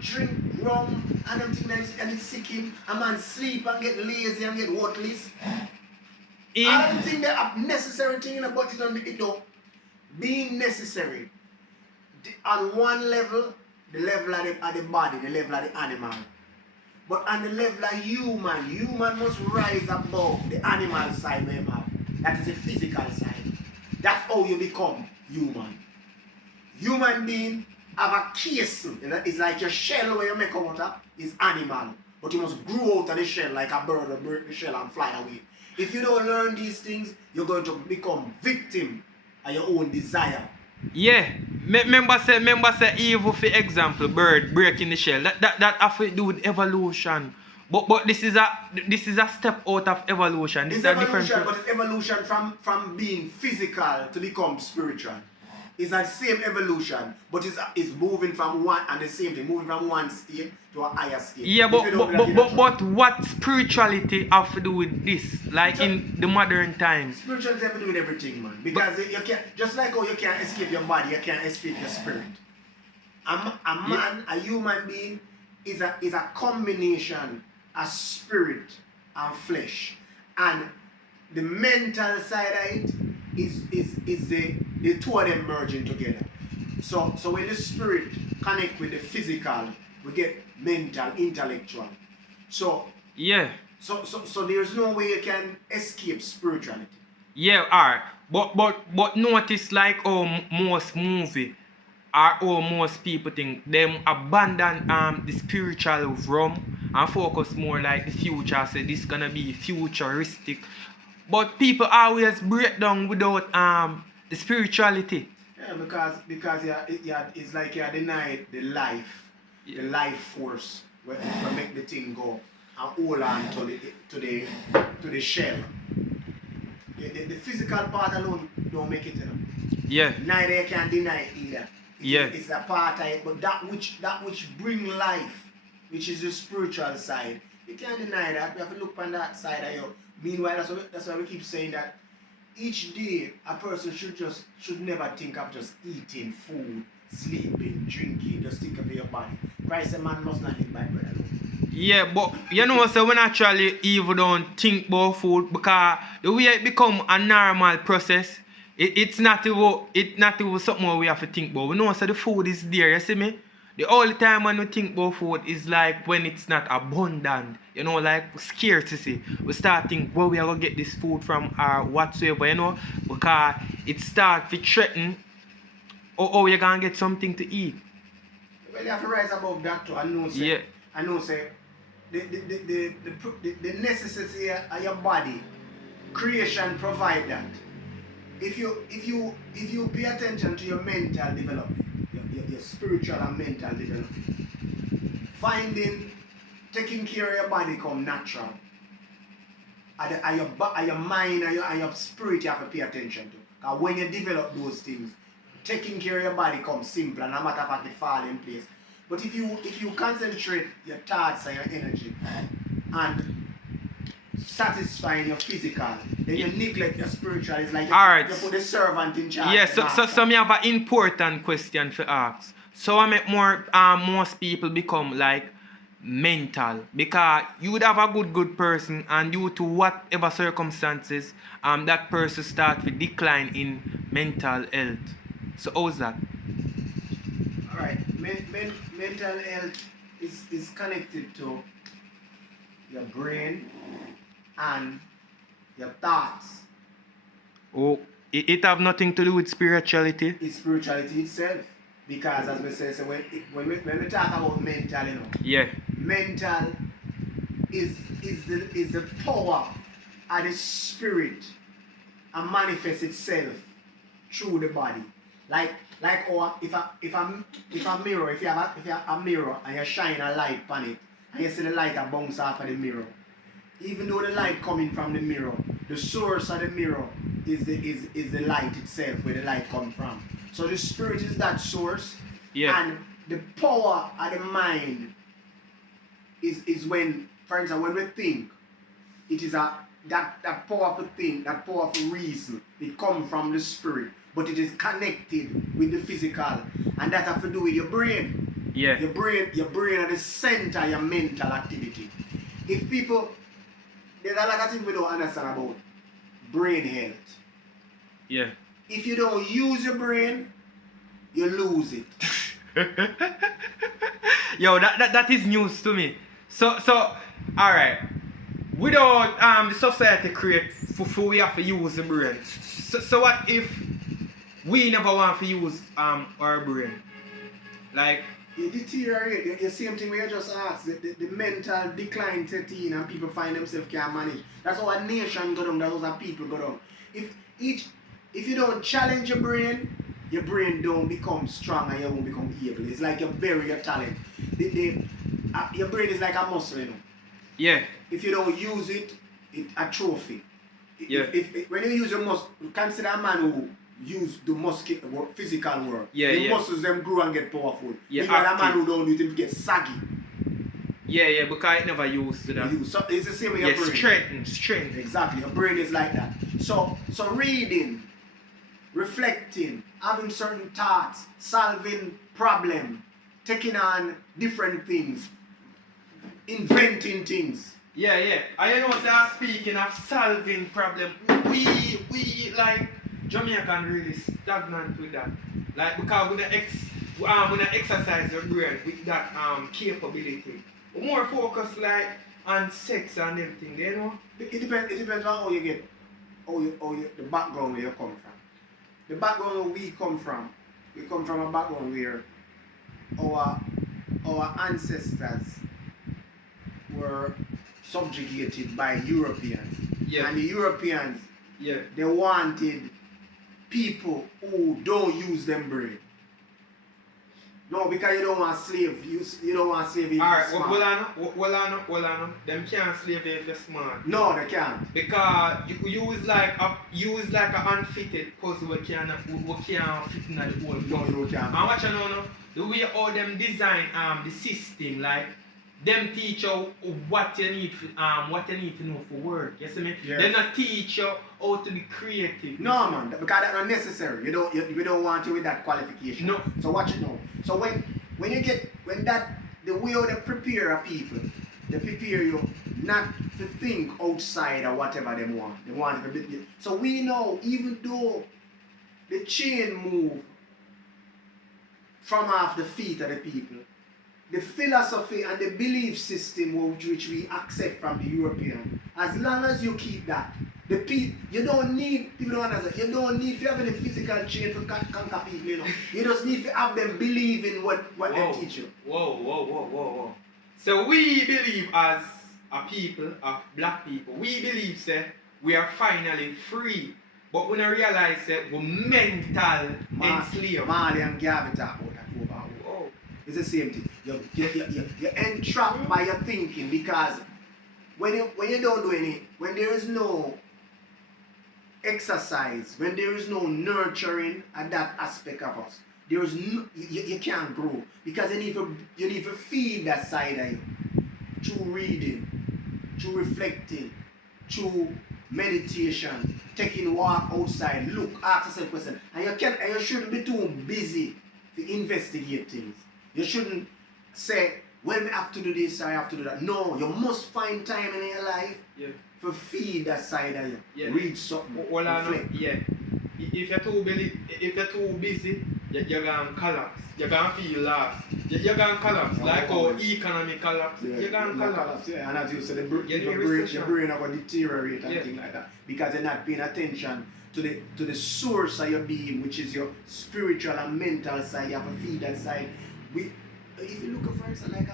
drink rum and them things and it's sick him. A man sleep and get lazy and get worthless. I don't think they're necessary thing, but it don't being necessary. On one level, the level of the body, the level of the animal. But on the level of human must rise above the animal side where you have. That is the physical side. That's how you become human. Human being have a case. It's like your shell where you make out of is animal. But you must grow out of the shell like a bird or break the shell and fly away. If you don't learn these things, you're going to become victim of your own desire. Yeah. Remember say evil, for example, bird breaking the shell. That have to do with evolution. But this is a step out of evolution. This it's is evolution, a different but it's evolution from being physical to become spiritual. It's that same evolution, but it's moving from one and the same thing, moving from one state to a higher state. Yeah, but what spirituality have to do with this? Like in the modern times? Spirituality have to do with everything, man. Because you can't, just like how you can't escape your body, you can't escape your spirit. A human being is a combination of spirit and flesh. And the mental side of it is the two of them merging together. So when the spirit connect with the physical, we get mental, intellectual. So yeah. So there's no way you can escape spirituality. Yeah, alright. But notice like most movie or most people think them abandon the spiritual realm and focus more like the future. Say this gonna be futuristic. But people always break down without the spirituality. Yeah, because it's like you denied the life, the life force where make the thing go and hold on to the shell. The physical part alone don't make it, you know. Yeah. Neither you can deny it either. Yeah. It's a part of it, but that which bring life, which is the spiritual side, you can't deny that. You have to look on that side of you. Meanwhile, that's why we keep saying that each day a person should never think of just eating food, sleeping, drinking, just think of your body. Christ, a man must not live by bread alone. Yeah, but you know, so when actually even don't think about food, because the way it become a normal process, it's not even something we have to think about. We know so the food is there, you see me? The only time when we think about food is like when it's not abundant, you know, like scarcity. We start think where we are gonna get this food from or whatsoever, you know, because it starts to threaten or you're gonna get something to eat. Well, you have to rise above that too. I know say the necessity of your body, creation provide that. If you pay attention to your mental development, your spiritual and mental development, taking care of your body come natural. And your mind and your spirit you have to pay attention to. Because when you develop those things, taking care of your body comes simple and no matter what it fall in place. But if you concentrate your thoughts and your energy and satisfying your physical, then you neglect your spiritual. It's like you put the servant in charge. Yeah, so me have an important question to ask. So I make more most people become like mental, because you would have a good person and due to whatever circumstances that person start to decline in mental health. So how's that? Alright, mental health is connected to your brain and your thoughts. Oh, it have nothing to do with spirituality? It's spirituality itself. Because as we say, so when we talk about mental, you know, yeah, mental is the power of the spirit and manifests itself through the body. Like if a mirror, if you have a mirror and you shine a light on it and you see the light that bounce off of the mirror, even though the light coming from the mirror, the source of the mirror is the light itself, where the light comes from. So the spirit is that source, and the power of the mind is when, for instance, when we think, it is that powerful thing, that powerful reason, it comes from the spirit, but it is connected with the physical, and that has to do with your brain. Yeah. Your brain at the center of your mental activity. If people, there's a lot of things we don't understand about brain health. Yeah. If you don't use your brain, you lose it. Yo, that is news to me. So all right. Without the society create for we have to use the brain. So what if we never want to use our brain? Like You deteriorate. The same thing we just asked. The mental decline set in and people find themselves can't manage. That's how a nation go down. That's how people go down. If you don't challenge your brain don't become strong and you won't become able. It's like you bury your talent. Your brain is like a muscle, you know. yeah. If you don't use it, it's atrophy. Yeah. When you use your muscle, consider a man who use the physical work. Yeah, the yeah. muscles them grow and get powerful. Yeah, Even a man active. who don't do it, him get saggy. Yeah, because it never used to that. So it's the same with your Yeah, brain. strength. Exactly, your brain is like that. So reading, reflecting, having certain thoughts, solving problem, taking on different things, inventing things. Yeah. I know that speaking of solving problem, we like Jamaican really stagnant with that. Like because we don't exercise your brain with that capability. We more focus like on sex and everything, you know? It depends on how you get, the background where you come from. The background where we come from a background where our ancestors were subjugated by Europeans. Yeah. And the Europeans, Yeah. they wanted people who don't use them brain. No, because you don't want slave. You don't want slave if you're Alright, smart. well on. Them can't slave you if you're smart. No, they can't. Because you is like a unfitted puzzle we can't fit in the whole. No, you can't. And watch now, the way how them design the system, like them teach you what you need to know for work. You see me? Yes. They not teach you how to be creative. No, man, because that's not necessary. We don't want you with that qualification. No. So watch it now. So when the way how they prepare people, they prepare you not to think outside or whatever they want. They want it to be. So we know, even though the chain move from off the feet of the people, the philosophy and the belief system which we accept from the European, as long as you keep that, you don't need to have any physical chain to conquer people, you know. You just need to have them believe in what they teach you. Whoa. So we believe as a people, of black people, we believe say we are finally free. But we don't realize that we're mental enslaved. Marley and Gavin talk about that over. Whoa. It's the same thing. You're entrapped by your thinking, because when you don't do any, when there is no exercise, when there is no nurturing at that aspect of us, there is no, you can't grow, because you need to feed that side of you through reading, through reflecting, through meditation, taking walk outside, look, ask yourself questions, and you shouldn't be too busy to investigate things. You shouldn't say, well, I have to do this, I have to do that. No, you must find time in your life to feed that side of you. Yeah. Read something. Reflect. If you're too busy, you're gonna collapse. You're gonna feel lost. You're gonna collapse. Like how economy collapse. Yeah, you're gonna collapse. Yeah, and as you said, your recession. brain are going to deteriorate and things like that, because you're not paying attention to the source of your being, which is your spiritual and mental side. You have to feed that side. If you look at, for instance, like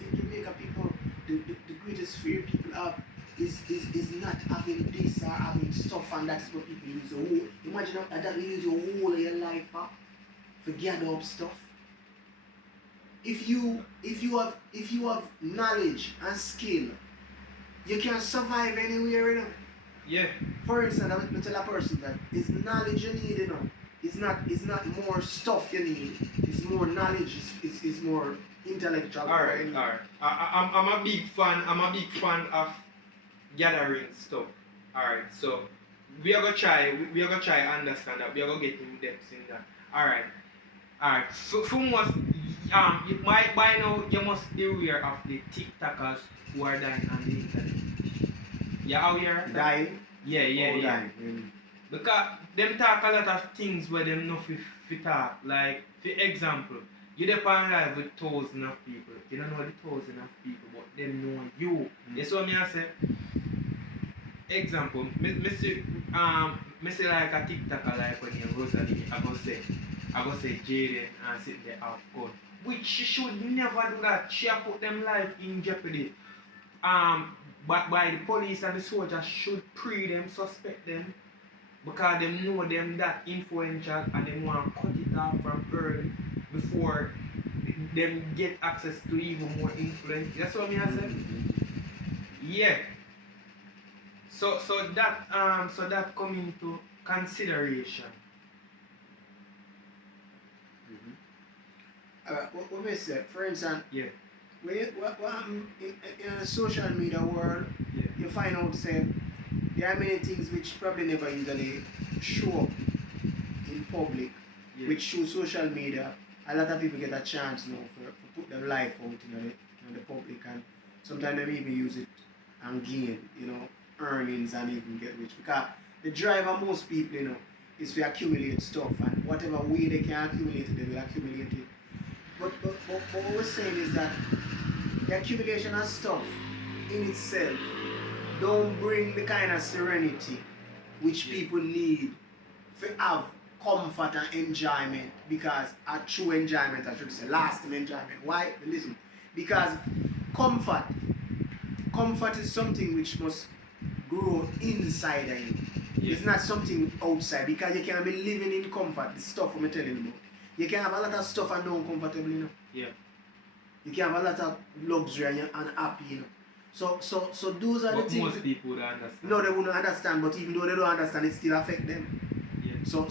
in Jamaica, people, the greatest fear people have is not having this or having stuff, and that's what people use. Imagine that you use your whole of your life to gather up stuff. If you have knowledge and skill, you can survive anywhere, you know. Yeah. For instance, I would tell a person that it's knowledge you need, you know. It's not more stuff you need. It's more knowledge. It's more intellectual. Alright. I'm a big fan of gathering stuff. Alright, so we are gonna try understand that. We are gonna get in depth in that. Alright. So from what by now you must be aware of the TikTokers who are dying on the internet. You aware of that? Dying? Yeah, yeah, Oh, yeah. dying. Mm. Because them talk a lot of things where them not fit talk. Like, for example, you depend live with thousands of people. You don't know the thousands of people, but them know you. You see what me I say? Example, me say like a TikToker like when you Rosalie, I go say Jaden and sit there half gun. Which she should never do that. She have put them life in jeopardy. But by the police and the soldiers should pre them, suspect them, because them know them that influential and them want to cut it off from early before them get access to even more influence. That's what me I say. Yeah. So that come into consideration. What we say, for instance, Yeah. when what happen in the social media world, Yeah. you find out say there are many things which probably never usually show up in public, Yeah. which through social media, a lot of people get a chance now for put their life out in the public, and sometimes they even use it and gain, earnings and even get rich. Because the drive of most people, is to accumulate stuff, and whatever way they can accumulate it, they will accumulate it. But what we're saying is that the accumulation of stuff in itself don't bring the kind of serenity which Yeah. people need to have comfort and enjoyment, because a true enjoyment, I should say, lasting enjoyment. Why? Listen, because comfort is something which must grow inside of you. Yeah. It's not something outside, because you can be living in comfort, the stuff I'm telling you about. You can have a lot of stuff and not comfortable, Yeah. You can have a lot of luxury and happy, So those are But the things. most people don't understand. No, they wouldn't understand, but even though they don't understand, it still affect them. Yeah. So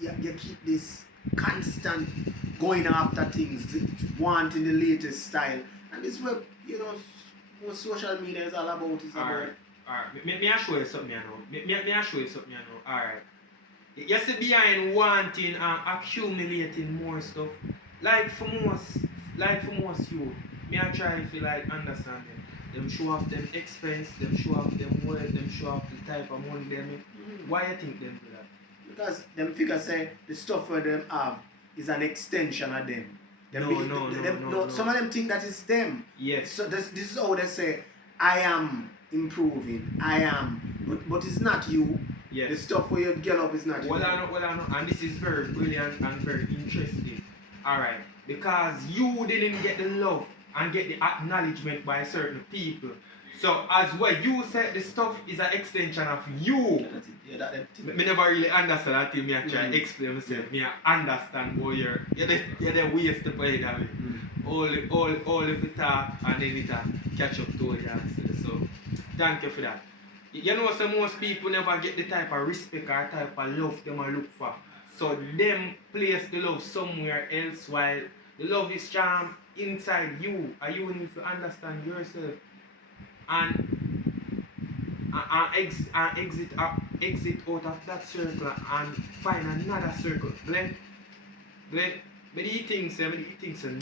you keep this constant going after things, wanting the latest style, and this is what what social media is all about. It's about. Alright. Me I show you something I know. Me I show you something I know. Alright. You see behind wanting and accumulating more stuff. Like for most youth, me I try to like understand them. Them show off them expense, them show off them wealth, them show off the type of money them make. Why you think them do that? Because them figure say the stuff where them have is an extension of them. No. Some of them think that it's them. Yes. So this is how they say, I am improving, I am, but it's not you. Yes. The stuff where you get up is not you. Well, I know, and this is very brilliant and very interesting. Alright, because you didn't get the love and get the acknowledgement by certain people. So, as well, you said the stuff is an extension of you. That's it. Me never really understand until me I try to explain myself. Me I understand what you're the waste to play that way. All of it talk and then it catch up to it. So, thank you for that. You know, so most people never get the type of respect or type of love they might look for. So them place the love somewhere else, while the love is charm inside you, and you need to understand yourself and exit out of that circle and find another circle. But he thinks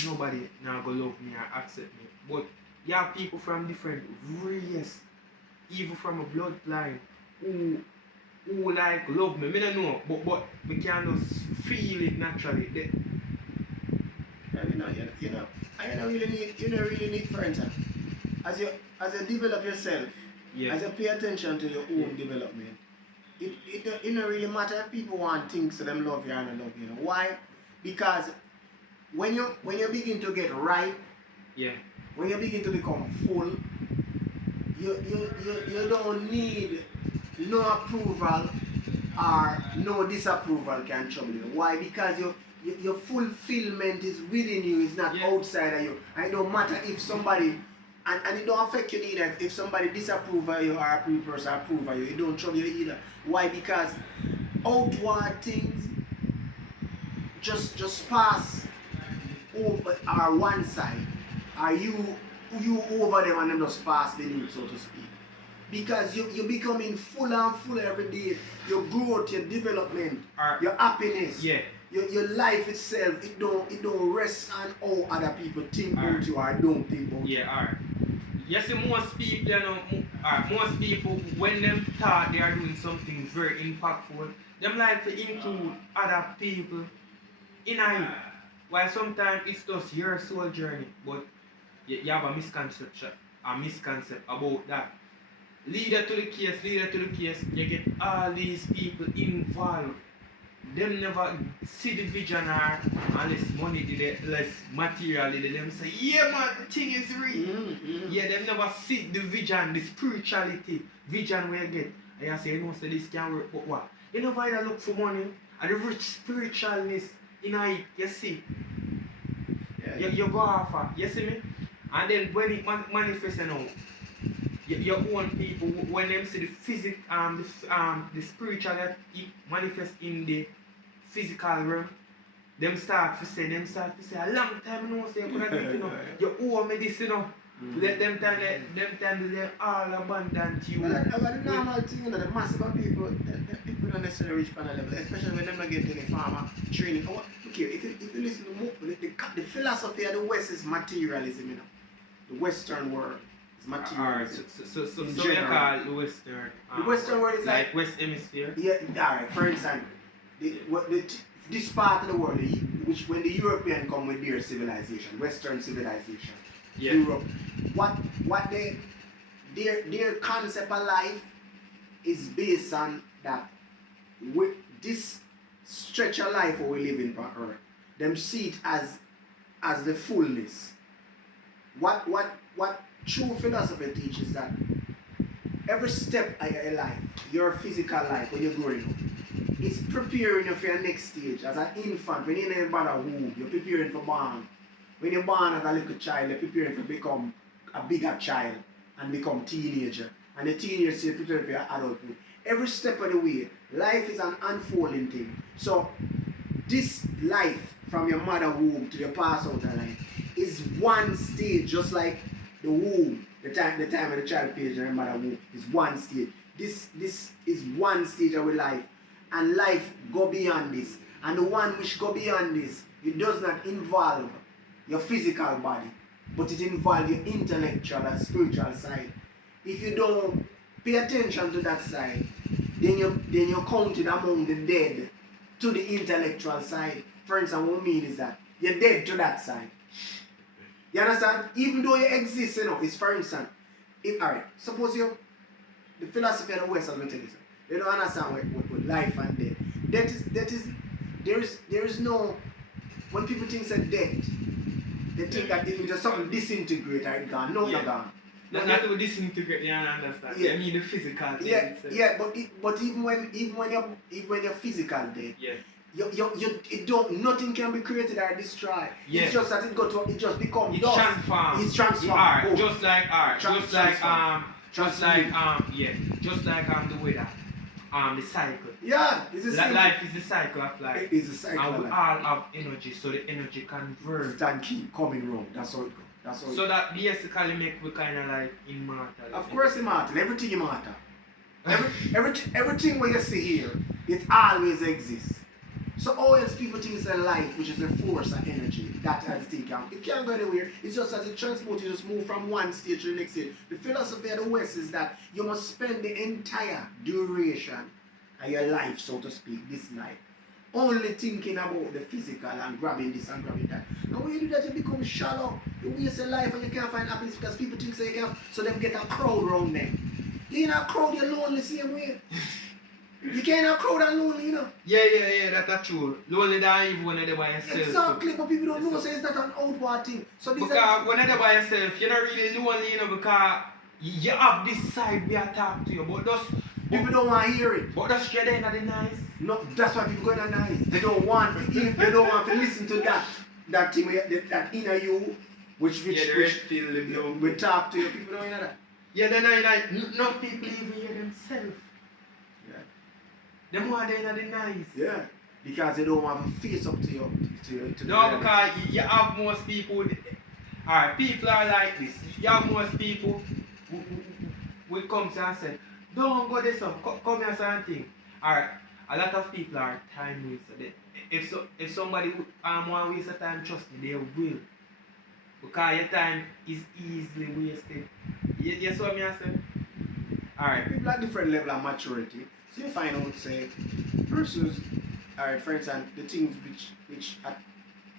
nobody now go love me or accept me. But you have people from different race, even from a bloodline, who like love me. I don't know, but we can just feel it naturally. You don't really need friends. As you develop yourself, Yes. as you pay attention to your own development, it don't really matter if people want things to them love you or not love you. Why? Because when you begin to get right, Yeah. when you begin to become full, you don't need no approval or no disapproval can trouble you. Why? Because your fulfillment is within you, it's not outside of you. And it don't matter if somebody, and it don't affect you either if somebody disapprove of you or a person approve of you, it don't trouble you either. Why? Because outward things just pass over our one side. Are you over them and them just pass beneath, so to speak. Because you're becoming fuller and fuller every day. Your growth, your development, your happiness. Yeah. your life itself, it don't rest on how other people think about Alright. you or don't think about you. Yeah, alright. You see, most people, you know, most people, when them thought they are doing something very impactful, them like to include other people in it. While sometimes it's just your soul journey, but you have a misconception about that. Leader to the case, you get all these people involved. Them never see the vision or unless money did it, less material did it. Them say, yeah man, the thing is real. Yeah, them never see the vision, the spirituality, vision where you get. And you say, you know, so this can work, but what? You never either look for money and the rich spiritualness in it, you see. Yeah. You go off, you see me? And then when it manifests now, your own people, when them see the the spiritual that it manifests in the physical realm, them start to say a long time you know say you think, you know, you owe me this, you know. Let them tell they all abundant you. Well, the normal thing, you know, the massive of people, the people don't necessarily reach panel level, especially when them not get any farmer training. Okay, if you listen to more, the philosophy of the West is materialism, you know. The Western world is materialism. Alright, so In you general. call the Western. The Western world is like West Hemisphere. Yeah, alright, for example, this part of the world, which when the European come with their civilization, Western civilization, Yeah. Europe, what their concept of life is based on that with this stretch of life where we live in on earth, them see it as the fullness. What true philosophy teaches that every step of your life, your physical life when you're growing up, is preparing you for your next stage. As an infant, when you're in a womb, you're preparing for born. When you're born as a little child, you're preparing to become a bigger child and become teenager. And the teenager, you're preparing for your adulthood. Every step of the way, life is an unfolding thing. So, this life from your mother womb to your pass out of life is one stage, just like the womb, the time of the child page and the mother womb is one stage. This is one stage of our life, and life go beyond this. And the one which go beyond this, it does not involve your physical body, but it involves your intellectual and spiritual side. If you don't pay attention to that side, then you're counted among the dead to the intellectual side. For instance, what I mean is that you're dead to that side. You understand? Even though you exist, you know, it's for instance, alright, suppose the philosophy of the West, as we tell you, they don't understand what life and death. There is no, when people think of death, they think that it just something disintegrate or it gone. No, Yeah. you're gone. Not to disintegrate, you understand? Yeah. I mean the physical thing Yeah, itself. yeah, but even when you're physical dead, Yeah. it don't, nothing can be created or destroyed. Yeah. It's just that it just becomes It's dust. transformed. It's transformed. Alright, Oh. just like the weather. The cycle. Yeah, it's the same. Life is the cycle of life. It is a cycle. And of we life. all have energy, so the energy converts. It can keep coming round. That's how it goes. That's how it So that basically make we kind of like immortal. Of course, immortal. Everything immortal. Everything what you see here, it always exists. So always people think it's a life, which is a force and energy. That has to take out. It can't go anywhere. It's just as it transports, you just move from one stage to the next stage. The philosophy of the West is that you must spend the entire duration of your life, so to speak, this life, only thinking about the physical and grabbing this and grabbing that. And when you do that, you become shallow. You waste your life and you can't find happiness because people think so you can, so they get a crowd around them. You in a crowd, you're lonely same way. You can't have crowd and lonely, you know. Yeah, that's true. Lonely than even when you're by yourself. Exactly, but people don't know, so it's not an outward thing. So these Because when you're by yourself, you're not really lonely, you know, because you have this side we are talking to you, but just people don't want to hear it. But that's straight in at the nice. No, that's why people go in nice. They don't want to listen to that thing, that inner you, which the red pill, the blue. we talk to you. People don't hear that. Yeah, then I like no people even hear themselves. Yeah. Them more than the nice. Yeah. Because they don't want to face up to you. To No, because you have most people. Alright, people are like this. You have most people who come to and say, don't go this up, come here something. Alright, a lot of people are time wasters. If somebody want to waste a time, trust me, they will. Because your time is easily wasted. You see what me I say? Alright. People at different level of maturity. So you find out, say, persons, alright, for instance, the things which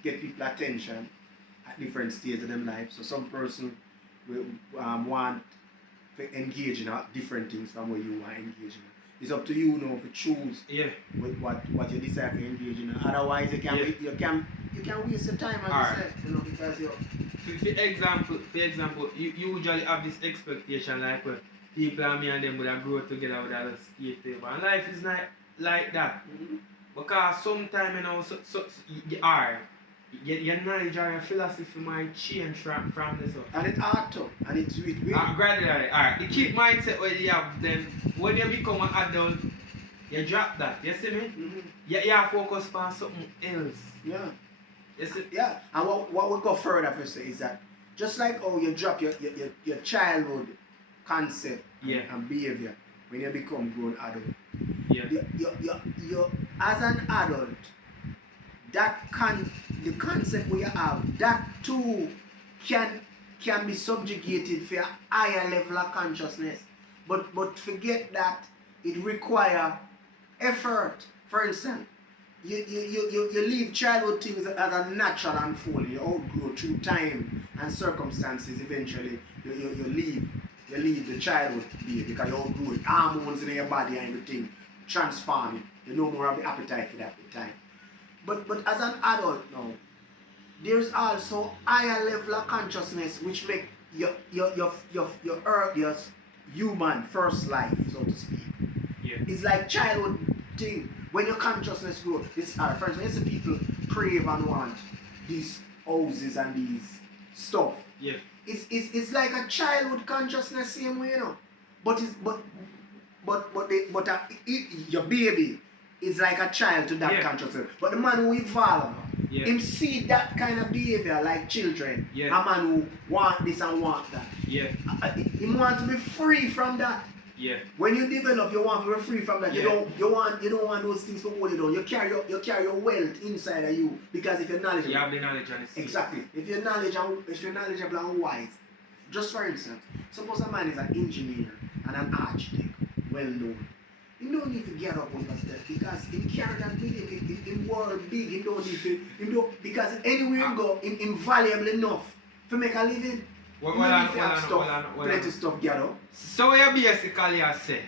get people attention at different stages of their life. So some person will want to engage in different things from what you want to engage in. It's up to you now to choose what you decide to engage in. Otherwise, you can waste your time as you said, you know, because you. For example, you usually have this expectation like well, people and me and them would have grow together with a skate table. And life is not like that. Mm-hmm. Because sometimes you know your knowledge or your philosophy might change from this up. And it's hard to, and it's with gradually. Alright. The key mindset where you have then when you become an adult, you drop that. You see me? Mm-hmm. You have focus on something else. Yeah. You see? Yeah. And what we go further for say is that just like how you drop your childhood concept and behavior when you become grown adult. Yeah. You as an adult, the concept we have, that too can be subjugated for a higher level of consciousness. But forget that it requires effort. For instance, you leave childhood things as a natural unfolding. You outgrow through time and circumstances. Eventually, you leave the childhood behavior because you outgrow it. Hormones in your body and everything transform it. You no more have the appetite for that at the time. But as an adult now, there's also higher level of consciousness which make your earth, your human first life, so to speak. Yeah. It's like childhood thing. When your consciousness grows, this for instance, when you see people crave and want these houses and these stuff. Yeah. It's like a childhood consciousness same way, you know. But your baby is like a child to that consciousness. But the man who evolve, him see that kind of behavior like children. A man who want this and want that. He want to be free from that. When you develop, you want to be free from that. You don't want those things to hold you down. You carry your wealth inside of you because if you're knowledgeable. You have the knowledge and the exactly. If you're knowledgeable and wise. Just for instance, suppose a man is an engineer and an architect, well known. You don't need to get up on the steps because he carry that with him. In world big, he don't need to. Because anywhere you go, him valuable enough to make a living. Plenty stuff gather. So you basically say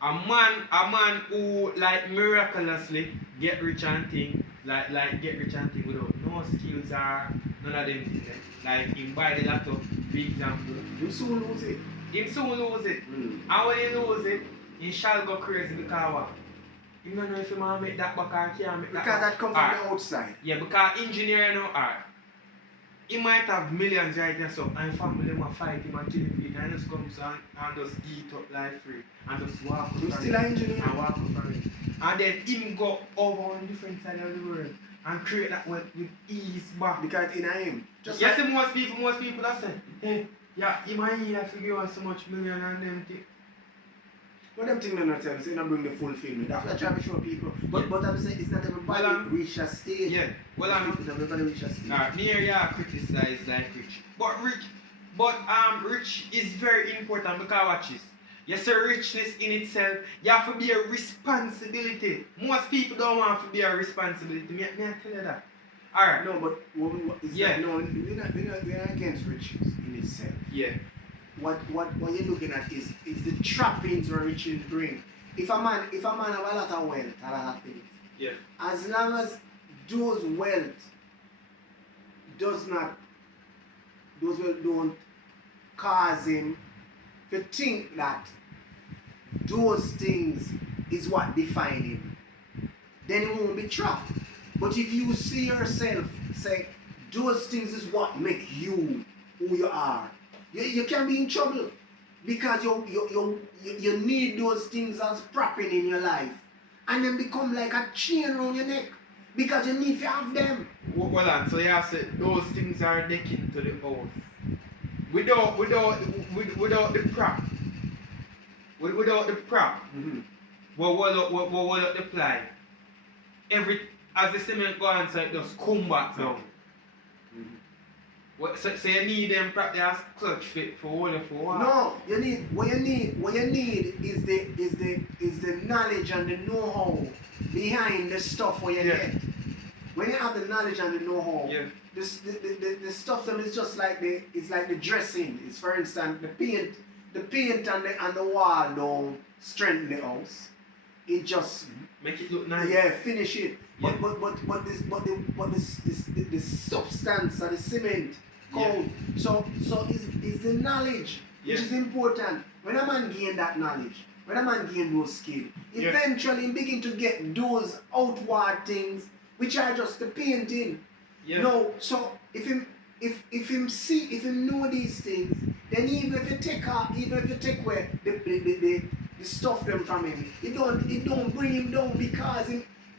a man who like miraculously get rich and thing, like get rich and thing without no skills or none of them things. Like him buy the laptop, for example. You soon lose it. Him soon lose it. And when he lose it, he shall go crazy because what? He don't know if he want to make that back or can't make that. Because that comes from the outside. Yeah, because engineer, you know, he might have millions right there, so and family might fight him and kill him, and just comes and just eat up life free and just walk up from still an engineer. And walk up from it. And then him go over on different side of the world and create that wealth with ease back. Because in him. Just yes, like most people that say, hey, yeah, he might eat that figure on so much million and them thing. What them things not tell me, so you don't bring the fulfillment. That's what I try to show people. But I'm saying it's not everybody reach a stage. Yeah. Well, everybody reach a stage. Me here, criticize like rich. Rich is very important because watch this. Yes, sir, richness in itself, you have to be a responsibility. Most people don't want to be a responsibility. May I tell you that? Alright. No, but we're not against riches in itself. Yeah. What you're looking at is the trappings where riches bring. If a man have a lot of wealth, a lot of things. Yeah. As long as those wealth don't cause him to think that those things is what define him, then he won't be trapped. But if you see yourself say those things is what make you who you are, you can be in trouble because you need those things as propping in your life and then become like a chain around your neck because you need to have them. Well, on, so you have said those things are necking to the house. Without the prop. Without the prop, what the ply. As the cement go inside, just come back down. So you need them practice as clutch fit for all of for No, what you need is the knowledge and the know-how behind the stuff what you get. When you have the knowledge and the know-how, the stuff them is just like the dressing. It's for instance the paint and the wall don't strengthen the house. It just make it look nice. Yeah, finish it. But the substance of the cement code. So is the knowledge which is important. When a man gain that knowledge, when a man gain those skills, eventually he begin to get those outward things which are just the painting. No, so if him know these things, then even if you take away the stuff them from him, it don't bring him down because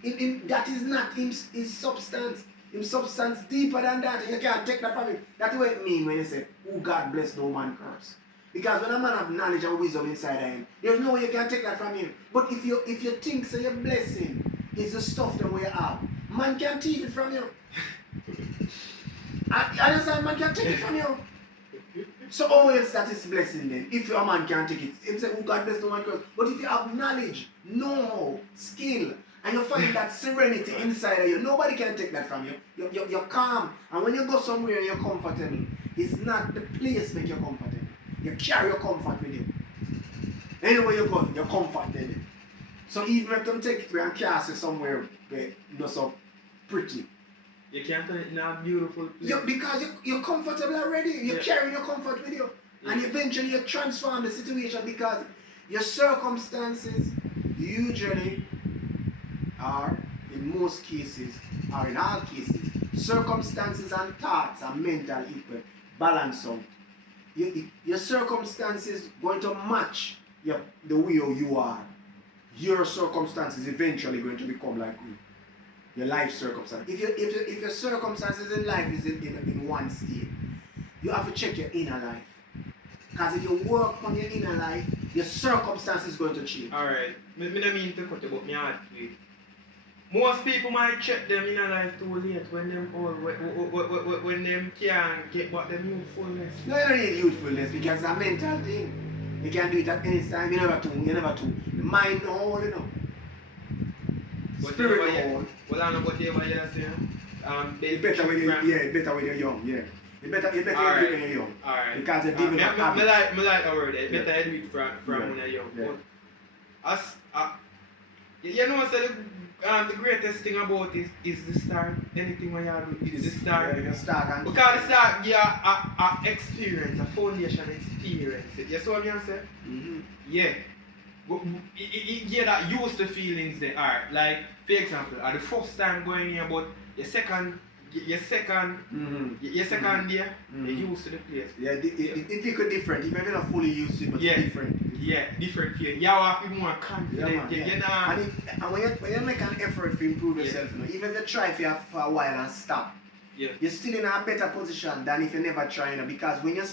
that is not his substance. His substance deeper than that. You can't take that from him. That's what it means when you say, "Oh God bless, no man curse." Because when a man have knowledge and wisdom inside of him, there's no way you can take that from him. But if you think so, your blessing is the stuff that we have. Man can take it from you. I understand, man can take it from you. So always that is blessing then. If a man can take it, he say, "Oh God bless, no man curse." But if you have knowledge, know-how, skill, and you find that serenity inside of you, nobody can take that from you. You're calm. And when you go somewhere and you're comfortable, it's not the place make you comfortable. You carry your comfort with you. Anywhere you go, you're comforted. So even if them take it and cast it somewhere where not so pretty. You can't turn it in a beautiful place. Because you're comfortable already. You're carrying your comfort with you. And eventually you transform the situation because your circumstances usually are, in most cases, or in all cases, circumstances and thoughts and mental equal balance out. Your circumstances going to match the way you are. Your circumstances eventually going to become like you. Your life circumstances. If your circumstances in life is in one state, you have to check your inner life. Because if you work on your inner life, your circumstances going to change. Alright. I don't mean to cut about my heart. Most people might check them inner life too late when them old, when them can't get back them youthfulness. No, you don't need youthfulness because it's a mental thing. You can do it at any time. You never too. The mind no hold, you know. Spirit no hold. Well, I know what they were saying. It's better when you're young. Yeah. It's better you do it when you're young. Alright. Because you're dealing with habits. I like the word. It's better you do it from when you're young. Yeah. But you know, so the greatest thing about it is the start. Anything when you do is the start. Yeah, you start because the start give a experience, a foundation experience. You see what I'm saying? Mm-hmm. Yeah. It get that used to feelings there are. Like, for example, at the first time going here, but your second day, you used to the place. Yeah, it feel different. Even if you're not fully used to it, but it's different. Yeah, different feeling. You have to be more confident. And when you make an effort to improve yourself, you know, even if you try for a while and stop, you're still in a better position than if you never try. You know, because when you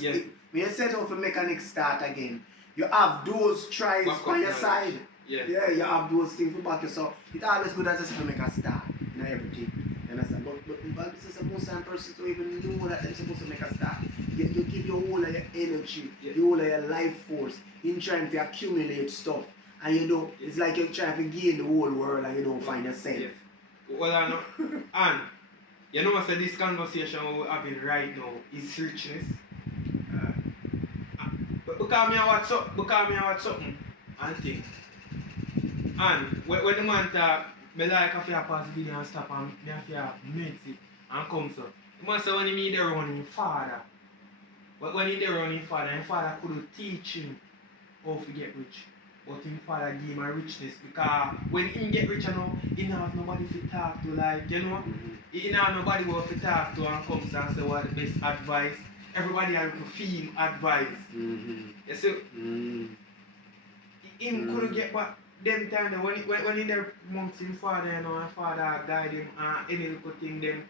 set out to make a next start again, you have those tries on your side. Yeah, you have those things to back you. So it's always good as if you make a start in everything. You understand? But this is most time persons don't even know that they're supposed to make a start. You give your whole of your energy, your whole of your life force in trying to accumulate stuff. And you don't, it's like you're trying to gain the whole world and you don't find yourself. Well, I know. And you know what, so this conversation we're having right now is richness. Because me watch something and think. And when the man talk, I like if you pass the video and stop and me have to mix it and come so. The man say when he there around his father. But when he there around his father couldn't teach him how to get rich. But his father gave him a richness because when he get rich, you know, he don't have nobody to talk to, like, you know. He don't have nobody to talk to and come and say what the best advice. Everybody has to feel advice. You see? Him couldn't get what them time when he there amongst his father, you know, and father guide him and any little thing them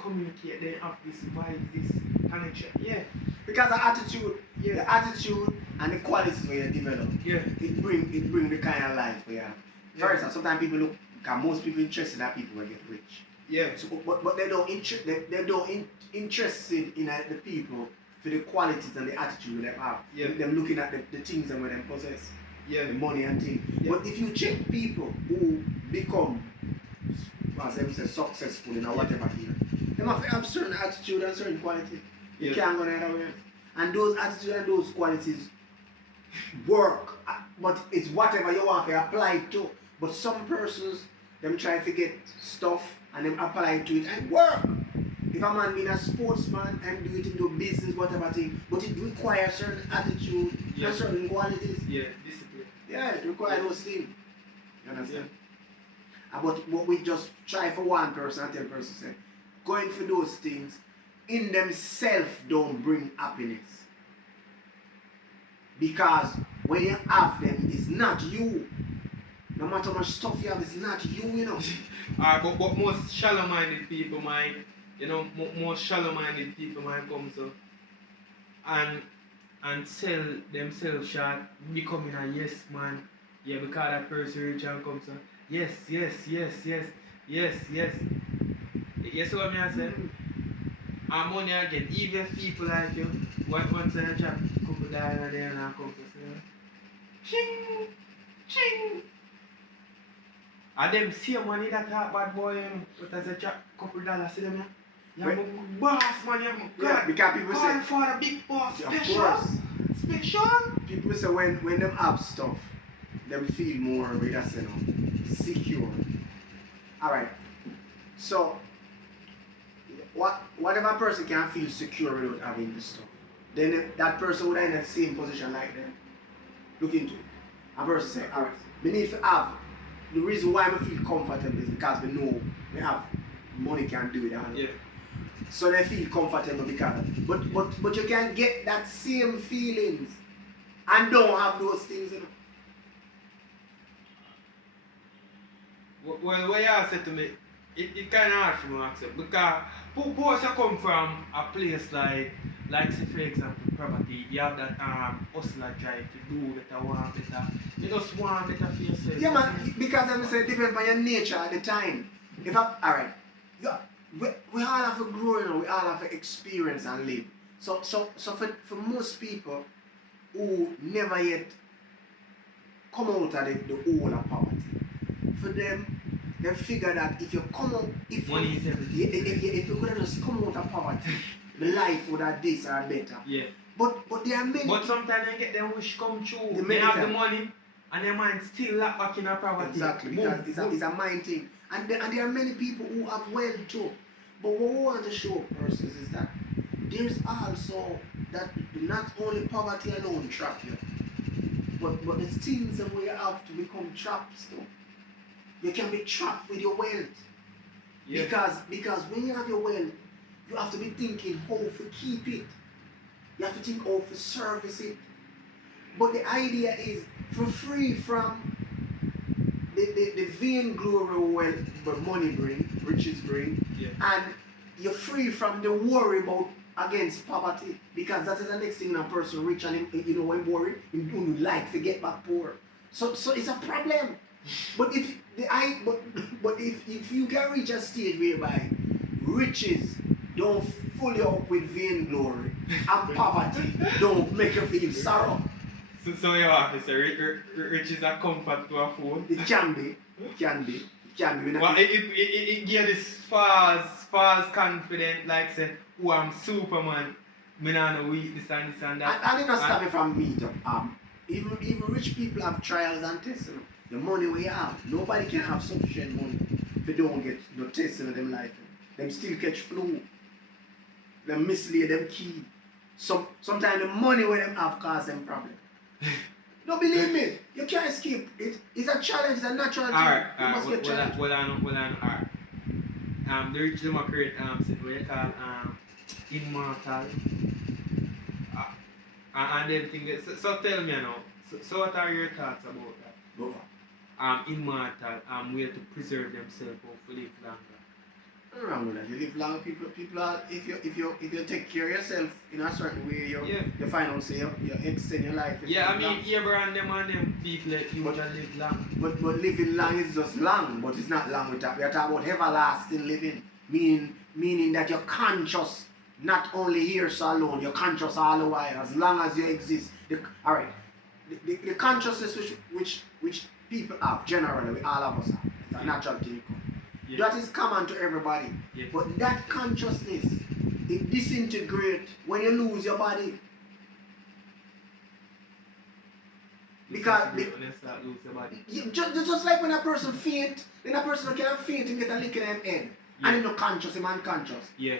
communicate, they have this vibe, this connection. Yeah. Because the attitude, Yeah. the attitude and the qualities where you develop, Yeah. it bring the kind of life where Yeah. for instance, sometimes people look, because most people interested that people will get rich. Yeah. So, but they don't interested in the people for the qualities and the attitude they have. Yeah. Them looking at the things and what they possess, Yeah. the money and things. Yeah. But if you check people who become, as they say, successful in or whatever field, they must have certain attitude and certain quality. You Yeah. can't go the other way. And those attitude and those qualities work, but it's whatever you want to apply it to. But some persons, them try to get stuff and them apply it to it and work. If a man being a sportsman and do it into business, whatever thing, but it requires certain attitude Yeah. and certain qualities. Yeah. Discipline. Yeah, it requires those things. You understand? But what we just try for one person and 10 persons say, going for those things in themselves don't bring happiness. Because when you have them, it's not you. No matter how much stuff you have, it's not you, you know. But most shallow-minded people might, most shallow-minded people might come so and sell themselves short, becoming a yes man. Yeah, because that person rich and come so. Yes. You see what I say? And money again, even people like you, once I drop a couple dollars there and I come to say, ching, ching. And them same money that talk bad boy, but as I drop a couple dollars, see them, yeah, Wait. I'm a boss, man, I'm a Yeah, god. because people say, For the big boss, of special. course, Special? people say when them have stuff, them feel more, that's, secure. Alright, so, whatever person can feel secure without having this stuff, then that person would end in the same position like them. Look into it. A person say, alright, we need to have, the reason why we feel comfortable is because we know we have money can do it. Yeah. So they feel comfortable because of it. But you can get that same feelings and don't have those things, Well, what you said to me, it kind of hard for me to accept because suppose you come from a place like say for example property, you have that hustler drive to do better, want better, you just want better for yourself. Yeah, man, because I'm saying it depends on your nature at the time. Alright, we all have to grow, we all have to experience and live. So for most people who never yet come out of the hole of poverty, for them, they figure that if you come out, Money is everything. if you could have just come out of poverty, the life would have this or better. Yeah. But there are many. But sometimes they get their wish come true. The They have the time. money and their mind still locked back in a poverty. Exactly, Boom, because it's a mind thing. And there are many people who have wealth too. But what we want to show persons is that there's also that not only poverty alone trap you, but the things that we have to become traps too. You can be trapped with your wealth. Yeah. Because when you have your wealth, you have to be thinking how to keep it. You have to think how to service it. But the idea is for free from the vain glory wealth but money bring, riches bring, Yeah. and you're free from the worry about against poverty, because that is the next thing in a person rich and him, when worry, him don't like to get back poor. So it's a problem. But if you can reach a stage whereby riches don't fill you up with vain glory and poverty don't make you feel sorrow. So you have to say riches are comfort to a fool. It can be. Well, it give this false confident, like say, oh, I'm Superman, me not no weakness and this and that. And it not stop it from me to even rich people have trials and tests. The money we have, nobody can have sufficient money if they don't get no tests in them life. Them still catch flu. Them mislead them key. Sometimes the money where them have cause them problem. Don't believe me. You can't escape it. It's a challenge, it's a natural thing. You must get challenged. Well, alright. The rich them are create something what you call immortal. And them thing that, so tell me now, so what are your thoughts about that? Go Immortal, way to preserve themselves or to live longer. Nothing wrong with that. You live long, people are, if you take care of yourself in a certain way, you find out say you extend your life. Yeah, I mean Abraham and them people that usually live long. But living long is just long, but it's not long with that. We are talking about everlasting living, meaning that you're conscious, not only here so alone, you're conscious all the while, as long as you exist. Alright. The consciousness which people have, generally, all of us have, it's a natural thing. Yeah. That is common to everybody. Yeah. But that consciousness, it disintegrates when you lose your body. Because just like when a person faint, then a person can faint and get a lick in them head. Yeah. And he's not conscious, he's unconscious. Yeah.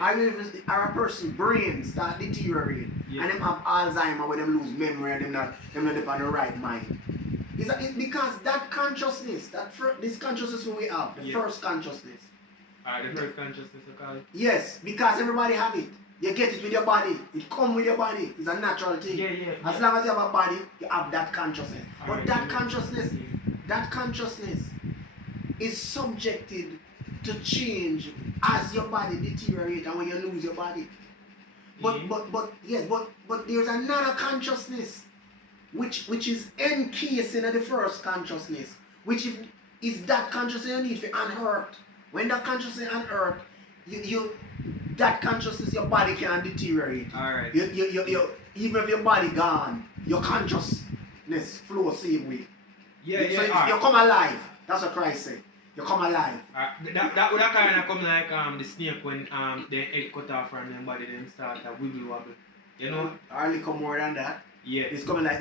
Or a person's brain start deteriorating. Yeah. And them have Alzheimer where them lose memory and them not on the right mind. It's because that consciousness, this consciousness we have, the first consciousness. The first consciousness you call it? Yes, because everybody have it. You get it with your body. It come with your body. It's a natural thing. As long as you have a body, you have that consciousness. But that consciousness is subjected to change as your body deteriorates and when you lose your body. But there's another consciousness which is encased in the first consciousness, which is that consciousness you need to unearth. When that consciousness is unearthed, that consciousness, your body can deteriorate. Alright. You even if your body gone, your consciousness flows same way. So you come alive. That's what Christ said. You come alive. That would kind of come like the snake when the head cut off from their body, then start a wiggle wobble. You know? Hardly come more than that. Yeah. It's coming like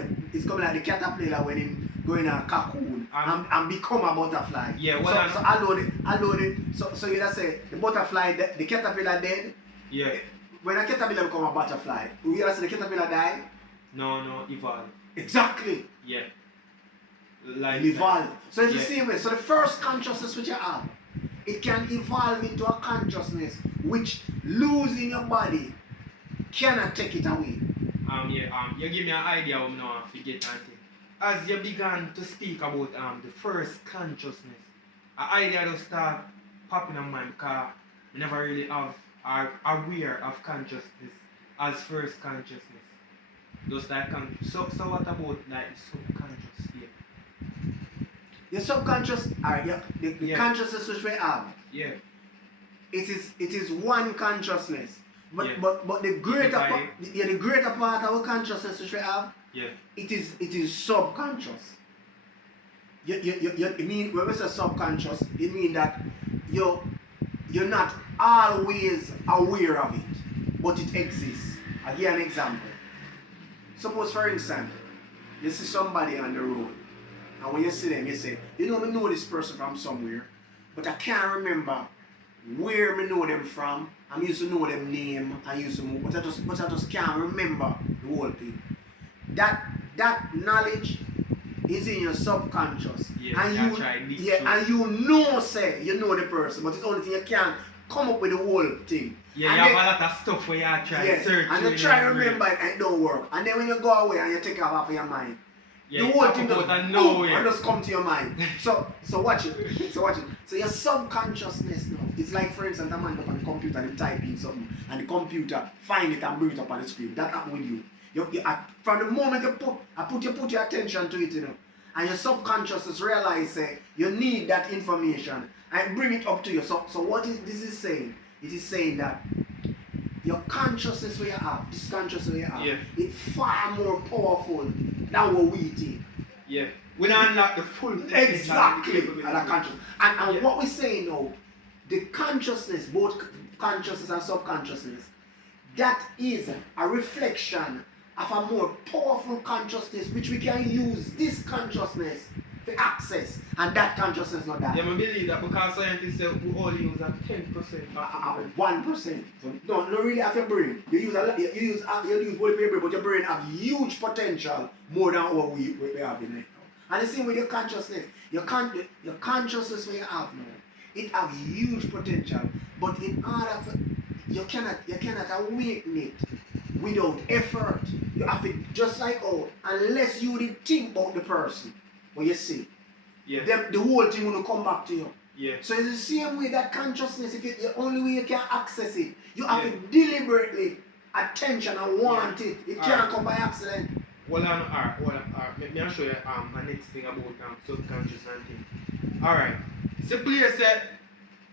the caterpillar when he go in a cocoon and become a butterfly. Yeah. So I load it. So you just say the butterfly, the caterpillar dead. Yeah. When a caterpillar become a butterfly, you just say the caterpillar die. No, evolve. Exactly. Yeah. Evolve. So it's the same way. So the first consciousness which you have, it can evolve into a consciousness which losing your body cannot take it away. You give me an idea of now forget and thing. As you began to speak about the first consciousness, an idea will start popping in my mind because we never really are aware of consciousness as first consciousness. Just like so what about like the subconscious state? Your subconscious, the consciousness which we have. Yeah. It is one consciousness. But the greater part of our consciousness which we have, it is subconscious. You mean when we say subconscious, it means that you're not always aware of it, but it exists. I'll give you an example. Suppose for instance, you see somebody on the road, and when you see them, you say, I know this person from somewhere, but I can't remember where I know them from. I used to know them name, but I just can't remember the whole thing. That knowledge is in your subconscious. And you know the person, but it's only thing you can't come up with the whole thing. Yeah, and you have a lot of stuff where you try to search. And you try to remember it and it don't work. And then when you go away and you take it off of your mind, the whole thing just come to your mind. So watch it. So your subconsciousness now, it's like for instance a man up on the computer and type in something and the computer find it and bring it up on the screen. That happen with you. From the moment you put your attention to it, and your subconsciousness realize you need that information and bring it up to you. So what this is saying? It is saying that your consciousness where you have, this consciousness where you have, it's far more powerful than what we think. Yeah. We don't unlock the full exactly of that consciousness. And what we're saying now, the consciousness, both consciousness and subconsciousness, that is a reflection of a more powerful consciousness which we can use this consciousness to access, and that consciousness not that. Yeah, I believe that because scientists say we only use 10%. 1%. So don't really have your brain. You use whole paper, but your brain have huge potential more than what we have in it now. And the same with your consciousness. Your consciousness where you have now, it have huge potential, but in order for you cannot awaken it without effort. You have to just like unless you did think about the person. But you see, the whole thing will come back to you. Yeah. So it's the same way that consciousness, if the only way you can access it, you have Yeah. to deliberately attention and want it. It can't Alright. come by accident. Well, alright. Let me show you my next thing about subconscious and thing. Alright. So player said,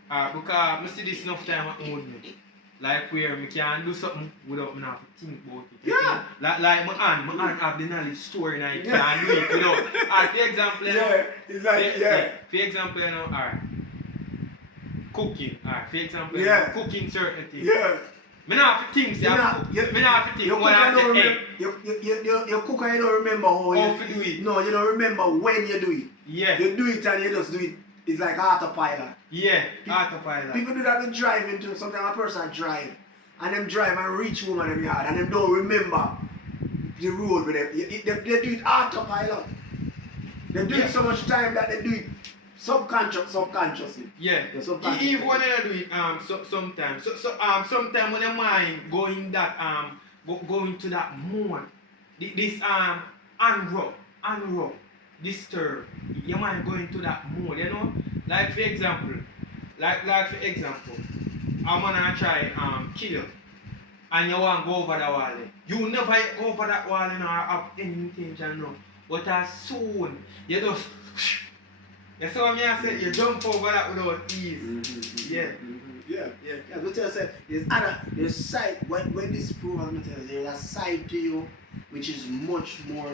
because I see this enough time at home with me. Like where I can do something without me have to think about it. Yeah. Like my aunt have the knowledge store and I can't do it without. Alright, for example, you know, it's like, yeah. for example, you know, alright. Cooking, alright, for example, you Yeah. know, cooking certain things. Yeah. Me not have to think, see, You me not- not you- have to think. You What I say, hey, you cook and you don't remember how how you to do it. No, you don't remember when you do it. Yeah, You do it and you just do it. It's like autopilot. yeah, autopilot. People do that with driving too. Sometimes a person drive and them drive and reach home and them yard and them don't remember the road with them. They do it autopilot. They do Yeah. it so much time that they do it subconsciously. Yeah, Yeah, sometimes- even when I do it, sometimes, sometimes when your mind going that go into that mode, this unrupt, disturb, your mind going to that mode, you know. Like for example, I'm gonna try kill you, and you want to go over the wall. You never go over that wall and have any intention, no. But as soon you just you see what I say? You jump over that without ease. Yeah. Yeah. But I said there's side when this program there's a side to you which is much more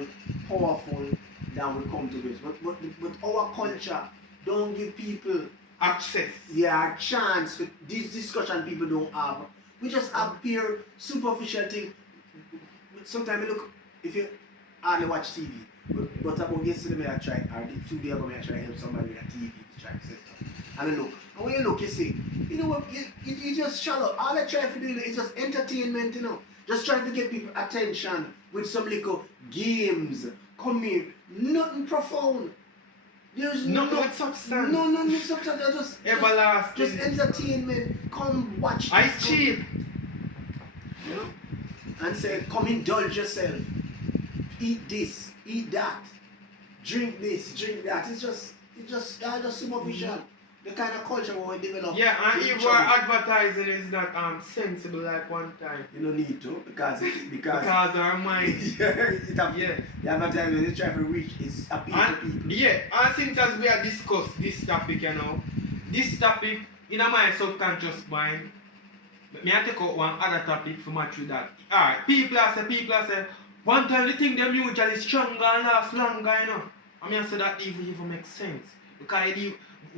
powerful than we come to this. But our culture don't give people Access. a chance for this discussion people don't have. We just have pure superficial thing. Sometimes look if you hardly watch TV. But about yesterday I tried, or 2 days ago I tried to help somebody with a TV to try to set up. And I look, and when you look, you see, you know what, you just shallow. All I try to do is just entertainment, you know. Just trying to get people attention with some little games. Come here, nothing profound. There's Nothing with substance. No substance. Just Everlasting. Just entertainment. Come watch. I this, cheap. you know, and say, come indulge yourself. Eat this, eat that, drink this, drink that. It's just superficial. The kind of culture we develop. Yeah, and in even trouble. advertising is not sensible like one time. You don't need to because Because our mind. the advertisement is trying to reach is appeal to And, people. yeah, and since as we have discussed this topic, you know, this topic in my subconscious mind, me I take out one other topic for match with that. Alright, people say, one time the thing them usually stronger and last longer, you know. I mean I say that even makes sense. Because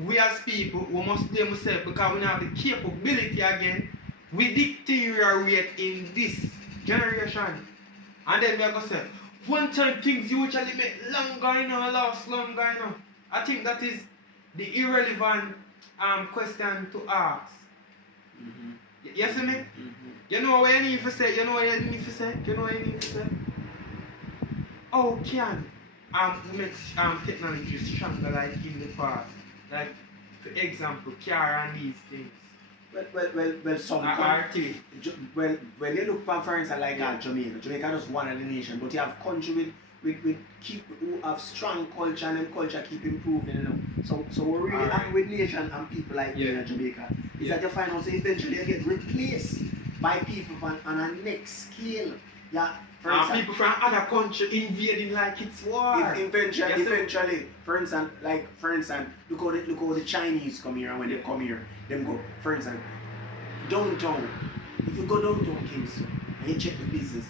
we as people, we must blame ourselves because we don't have the capability again. We deteriorate in this generation. And then we are going to say, one time things usually make longer, you know, last longer, you know. I think that is the irrelevant question to ask. You see me? You know what you need to say? How can make technology stronger like in the past? Like, for example, car and these things. Well, some RT. well, when you look for instance like Jamaica just one of the nation, but you have country with who have strong culture and them culture keep improving, you know. So we're really happy with nation and people like Jamaica. Is that you find out eventually you get replaced by people on a next scale. Yeah. For instance, People from other country invading like it's war. Eventually, for instance, look how the Chinese come here, and when they come here, them go, for instance, downtown. If you go downtown Kingston and you check the business,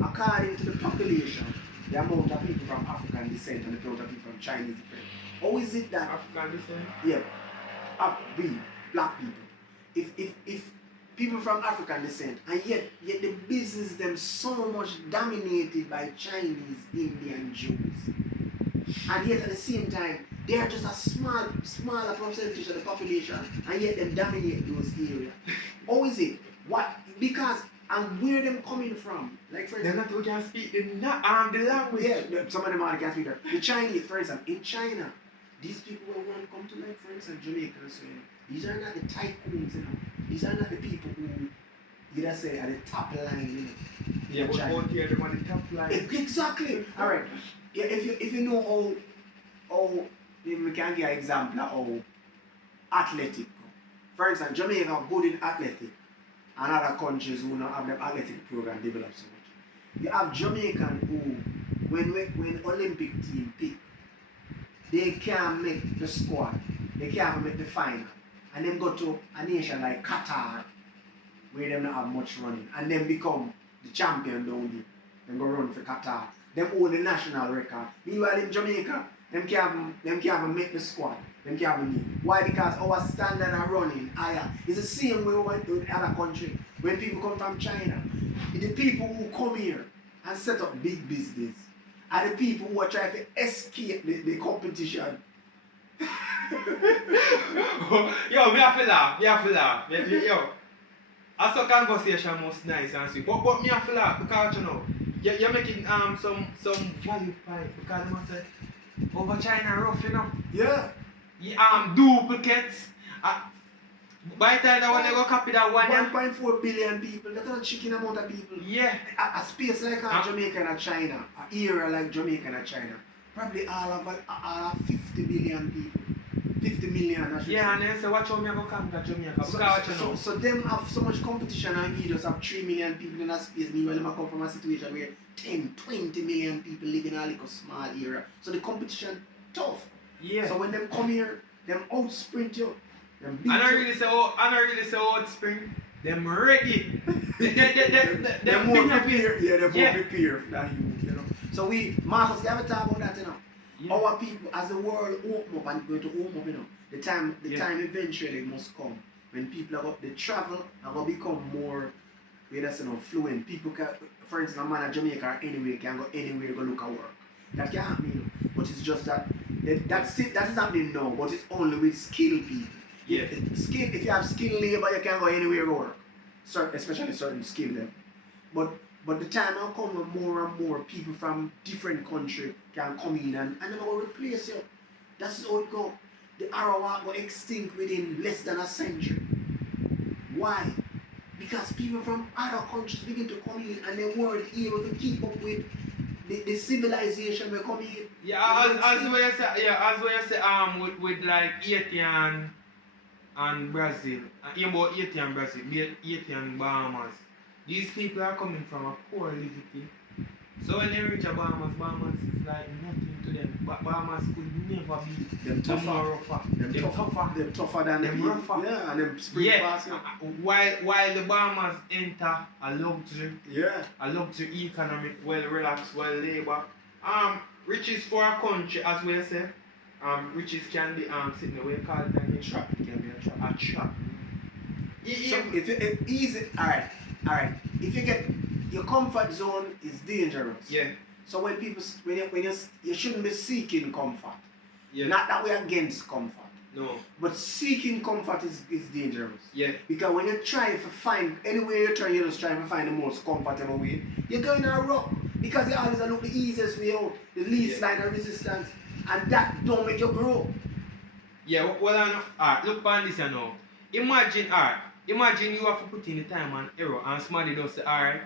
according to the population, the amount of people from African descent and the amount of people from Chinese descent, how is it that African descent? yeah, we black people, if people from African descent, and yet the business them so much dominated by Chinese, Indian, Jews, and yet at the same time they are just a smaller percentage of the population, and yet them dominate those areas. How is it? What? Because and where them coming from? Like for They're instance, not who can speak the language. yeah, some of them are can't speak that. The Chinese, for instance, in China, these people will want to come to like for instance Jamaica and so you know, these are not the tycoons, you know. These are not the people who you just say are the top line, you know. Yeah, but out here they're on the top line. Exactly. Alright. Yeah, if you know how we can give an example of how athletic. For instance, Jamaica good in athletic, and other countries who don't have the athletic program developed so much. You have Jamaican who, when Olympic team pick, they can't make the squad, they can't make the final, and then go to a nation like Qatar, where they don't have much running, and then become the champion down there. Then go run for Qatar. Them own the national record. Meanwhile in Jamaica, them can't make the squad. Them can't win. Why? Because our standard of running higher. It's the same way we went to other country. When people come from China, the people who come here and set up big business are the people who are trying to escape the competition. Yo, me have to laugh. Yo. As a conversation most nice and sweet. But me have to laugh because you know, you're making some value point because I say over China rough, you know. Yeah. Duplicates. By the time that when they go copy that one, 1.4 billion people, that's not a chicken amount of people. yeah. A space like Jamaica and China, an era like Jamaica and China, probably all of 50 billion people. 50 million, I should say. And then say, watch how me go come to Jamaica. Because you know. So them have so much competition and we just have 3 million people in that space. Meanwhile, them come from a situation where 10, 20 million people live in a little small area. So the competition tough. Yeah. So when them come here, them out sprint you. Them beat I don't you. really say old spring. Them ready. They're more prepared. Yeah, they're more Yeah. prepared than you know. So Marcus, you ever talk about that, you know? Yeah. Our people, as the world open up and going to open up, you know, the time eventually must come when people are going to travel and going to become more, fluent. People can, for instance, a man in Jamaica or anywhere can go anywhere go look at work. That can happen, you know. But it's just that that is happening now, but it's only with skilled people. Yeah. If you have skilled labor, you can go anywhere to work. Especially certain skill level. But the time will come when more and more people from different countries can come in and they will replace you. That's how it goes. The Arawak will extinct within less than a century. Why? Because people from other countries begin to come in and they weren't able to keep up with the civilization will come in. Yeah, as we say, with like Haiti and Brazil, about Haiti and Brazil, Haiti and Bahamas. These people are coming from a poor living. So when they reach a Bahamas is like nothing to them. But Bahamas could never be Them tougher. more rougher. Them tougher than them the rougher. Yeah, and them spring pass. While the Bahamas enter a Yeah. luxury economic, well relaxed, well labor. Riches for a country, as we say. Riches can be sitting away called a trap. It can be a trap. A trap. So if easy, alright. If you get your comfort zone is dangerous. Yeah. So when you shouldn't be seeking comfort. Yeah. Not that we're against comfort. No. But seeking comfort is dangerous. Yeah. Because when you try to find anywhere you turn, you just try to find the most comfortable way. You're going a rock because you always look the easiest way out, the least line of resistance, and that don't make you grow. Yeah, well, alright, look on this, you know. Imagine you have to put in the time and error, and somebody does say, alright.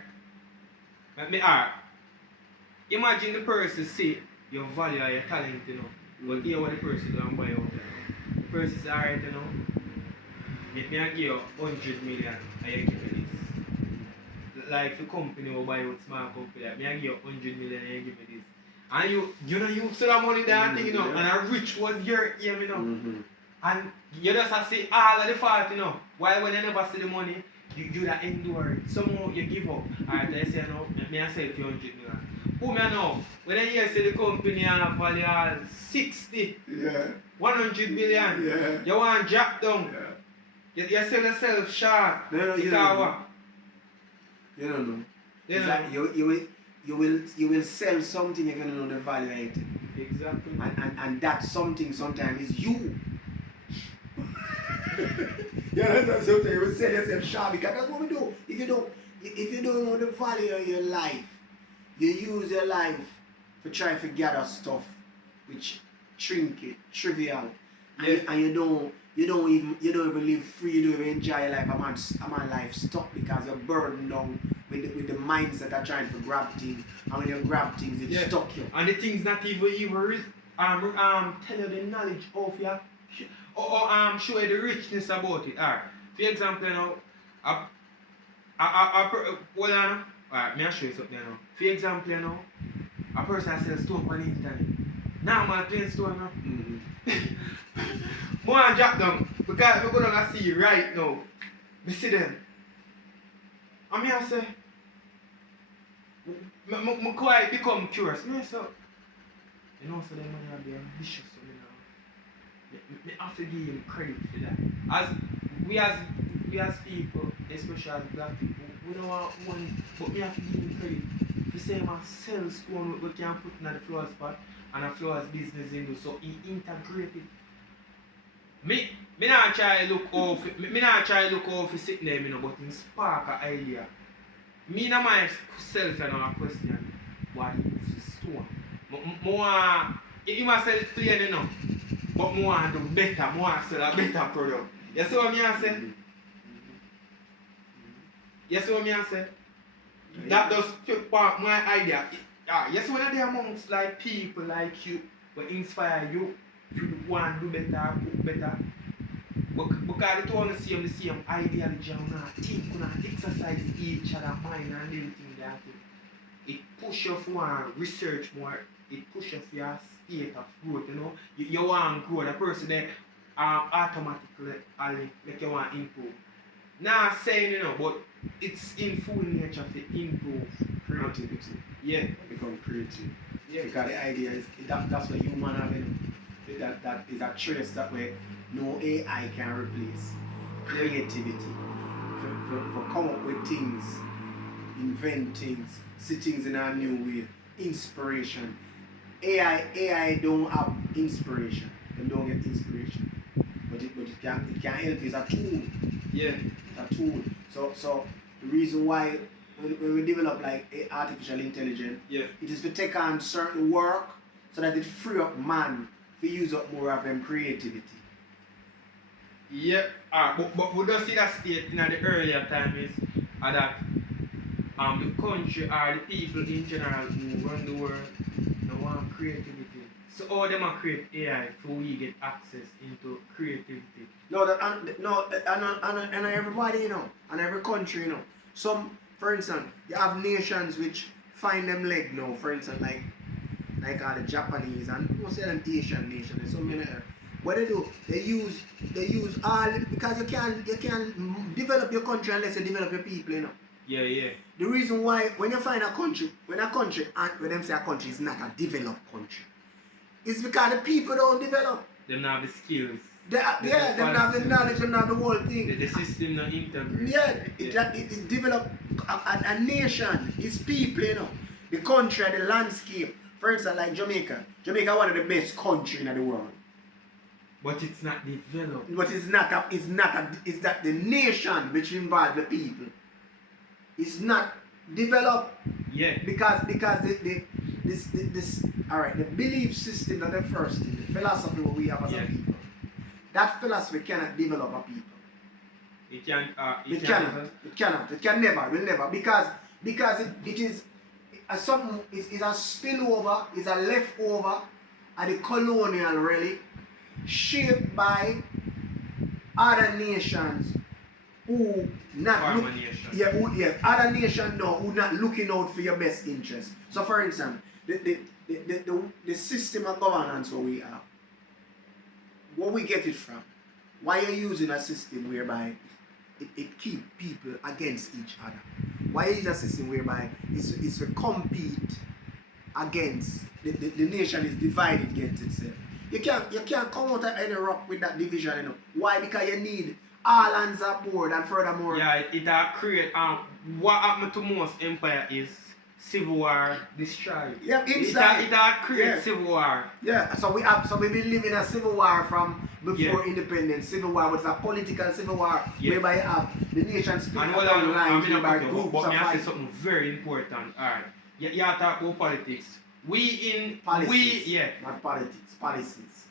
Imagine the person say your value or your talent, you know. But hear what the person do and buy out, you know. The person say, alright, you know. Let me give you 100 million and you give me this. Like the company will buy out small company, me I give you 100 million and you give me this. And you still have money there and thing, you know, and a rich was your aim, you know. Mm-hmm. And you just have to see all of the fault, you know. While when you never see the money, you that endure it. Somehow you give up. Alright, I say no, me I say 200 million. Who me know? When I hear say the company have value 60, Yeah. 100 million, Yeah. you want to drop down. Yeah. You sell yourself short. No, you Because don't what? know. You don't know. You It's know. like you will sell something you're gonna know the value of it. Exactly. And that something sometimes is you. Yeah, that's something you will sell yourself sharp because that's what we do. If you don't know the value of your life, you use your life to try to gather stuff which trinket, trivial. And you don't even live free, you don't even enjoy your life. I'm on life stuck because you're burdened down with the mindset of trying to grab things. And when you grab things, it stuck you. And the thing's not even real. tell you the knowledge of your or show you the richness about it. Alright. For example, you know, hold on. Alright, me I show you something now. For example, you know, a person sells stone on the internet. Now I'm playing stone now. More and drop down because we're gonna see right now. Me see them. And me I say, me quite become curious. Me say, you know, so them money are be ambitious. So me have to give him credit for that. As we as people, especially as black people, we don't want money, but me have to give him credit. The same as sell stone we can put in the floor spot and a floors business in do, so he integrated. Me not try to look off. Me not try to look off for sitting there, you know, but in spark an idea. Me na myself, you know, a question. What is the stone? More, you must sell it plain, you know, but more want to do better. More sell a better product. You see what me I say? You see what me I say? That does take part my idea. You see when I there amongst like people like you, will inspire you. If you want to do better, cook better. Because they don't see the same ideology and think, exercise each other mind and everything that it pushes you for research more, it pushes you for your state of growth, you know. You want to grow, the person there automatically like you want to improve. Not saying, you know, but it's in full nature to improve. Creativity. Yeah. Become creative. Yeah. Because the idea is that's what human have, you know. That is a trace that way no AI can replace. Creativity. For come up with things, invent things, see things in a new way. Inspiration. AI don't have inspiration. They don't get inspiration. But it can help. It's a tool. Yeah. It's a tool. So the reason why when we develop like artificial intelligence, Yeah. it is to take on certain work so that it free up man to use up more of them creativity. Yep. But we don't see that state in the earlier time is that the country or the people in general who run the world don't want creativity. So all them are create AI so we get access into creativity. No, and everybody, you know, and every country, you know. Some, for instance, you have nations which find them leg now, for instance, like the Japanese and most of them Asian nations, so many. What they do, they use all, because you can't develop your country unless you develop your people, you know. Yeah, yeah. The reason why when you find a country, when them say a country is not a developed country, it's because the people don't develop. They don't have the skills. They don't have the knowledge, they don't have the whole thing. The system not integrated. Yeah, it's developed a nation, it's people, you know. The country, the landscape. For instance, like Jamaica. Jamaica is one of the best countries in the world. But it's not developed. But it's that the nation which involves the people is not developed. Yeah. Because this alright, the belief system that the first thing, the philosophy what we have as a people, that philosophy cannot develop a people. It can It can never, will never, because it is something is a spillover, is a leftover of the colonial relic shaped by other nations who not look, other nations now who not looking out for your best interest. So for instance, the system of governance what we have, where we get it from? Why are you using a system whereby it keeps people against each other? Why is a system whereby it's to compete against the nation is divided against itself? You can't come out of any rock with that division, you know. Why? Because you need all hands on board, and furthermore. Yeah, it create what happened to most empire is civil war destroy. Yeah, inside. It create civil war. Yeah, so we've been living a civil war from before independence. Civil war was a political civil war whereby you have the nation split along lines whereby groups but of me I say something very important. Alright. You talk about politics. Not politics, policies.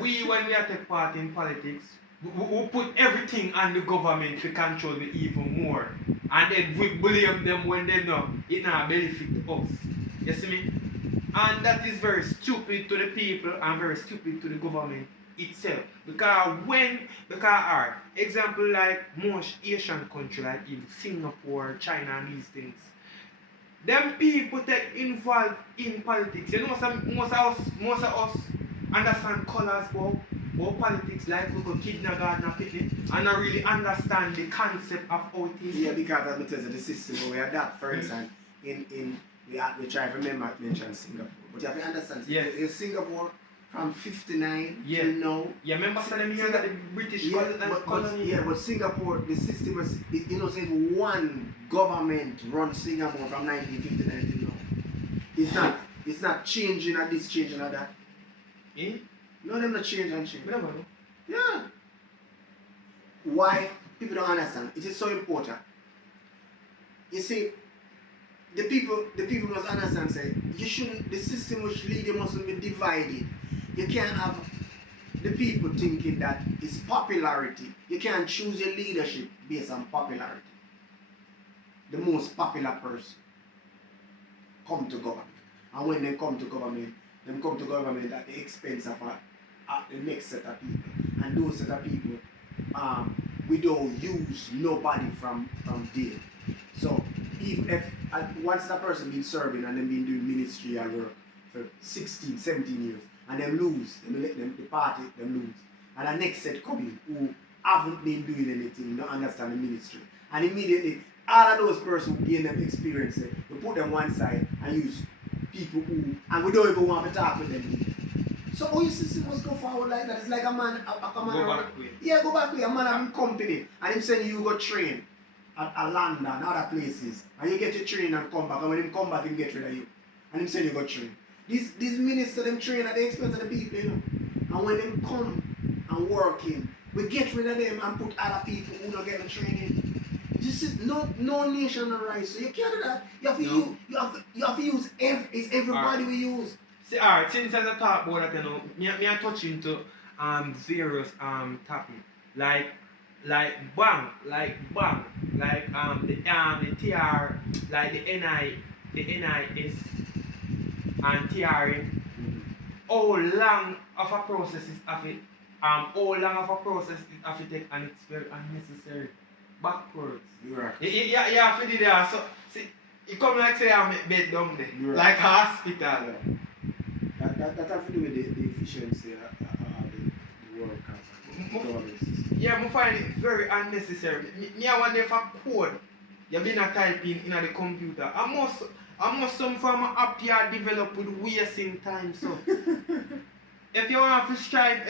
We when we take part in politics, we put everything on the government to control it even more. And then we blame them when they know it not benefit us. You see me? And that is very stupid to the people and very stupid to the government itself. Because alright, example like most Asian country like in Singapore, China and these things. Them people take involved in politics. You know most of us understand colours about politics like we could kindergarten picnic and not really understand the concept of how it is. Yeah, because as I tell you, the system we adapt, for instance, we try to remember to mention Singapore. But you have to understand, Yes. in Singapore from 59 Yeah. till now. Yeah, remember them here that the British colony. But Singapore, the system was, you know, say one government run Singapore from 1959 till now. It's not changing at this, changing at that. Eh? No, them not change and change. We never know. Yeah. Why? People don't understand. It is so important. You see, the people must understand, say, you shouldn't, the system which lead you mustn't be divided. You can't have the people thinking that it's popularity. You can't choose your leadership based on popularity. The most popular person come to government. And when they come to government at the expense of the next set of people. And those set of people, we don't use nobody from there. So if once that person been serving and them been doing ministry or work for 16, 17 years, and them lose, them let them the party, them lose. And the next set come in who haven't been doing anything, don't understand the ministry. And immediately all of those persons who gain them experience, we put them one side and use people who, and we don't even want to talk with them. So how your system must go forward like that? It's like a man, Go back way. Yeah, go back way. A man having company and him saying you go train at London and other places, and you get your train and come back, and when him come back, him get rid of you. And him saying you go train. These ministers them train at the expense of the people, you know. And when them come and working, we get rid of them and put other people who don't get the training. This is no nation arise. So you can't do that. You have to use you have to use everybody we use. See, alright, since I talk about that, you know, me I touch into various topic like bang, the TR, like the NIS and TRN. How long of a process is of it? How long of a process is of it take, and it's very unnecessary. Backwards. Right. You have to do that. So see, you come like say I make bed down there, Right. like a hospital. That have to do with the efficiency of the work of the government system. Yeah, I find it very unnecessary. Me I wonder if a code you've been typing in the computer. I must some form of app you develop with wasting time. So if you want to strive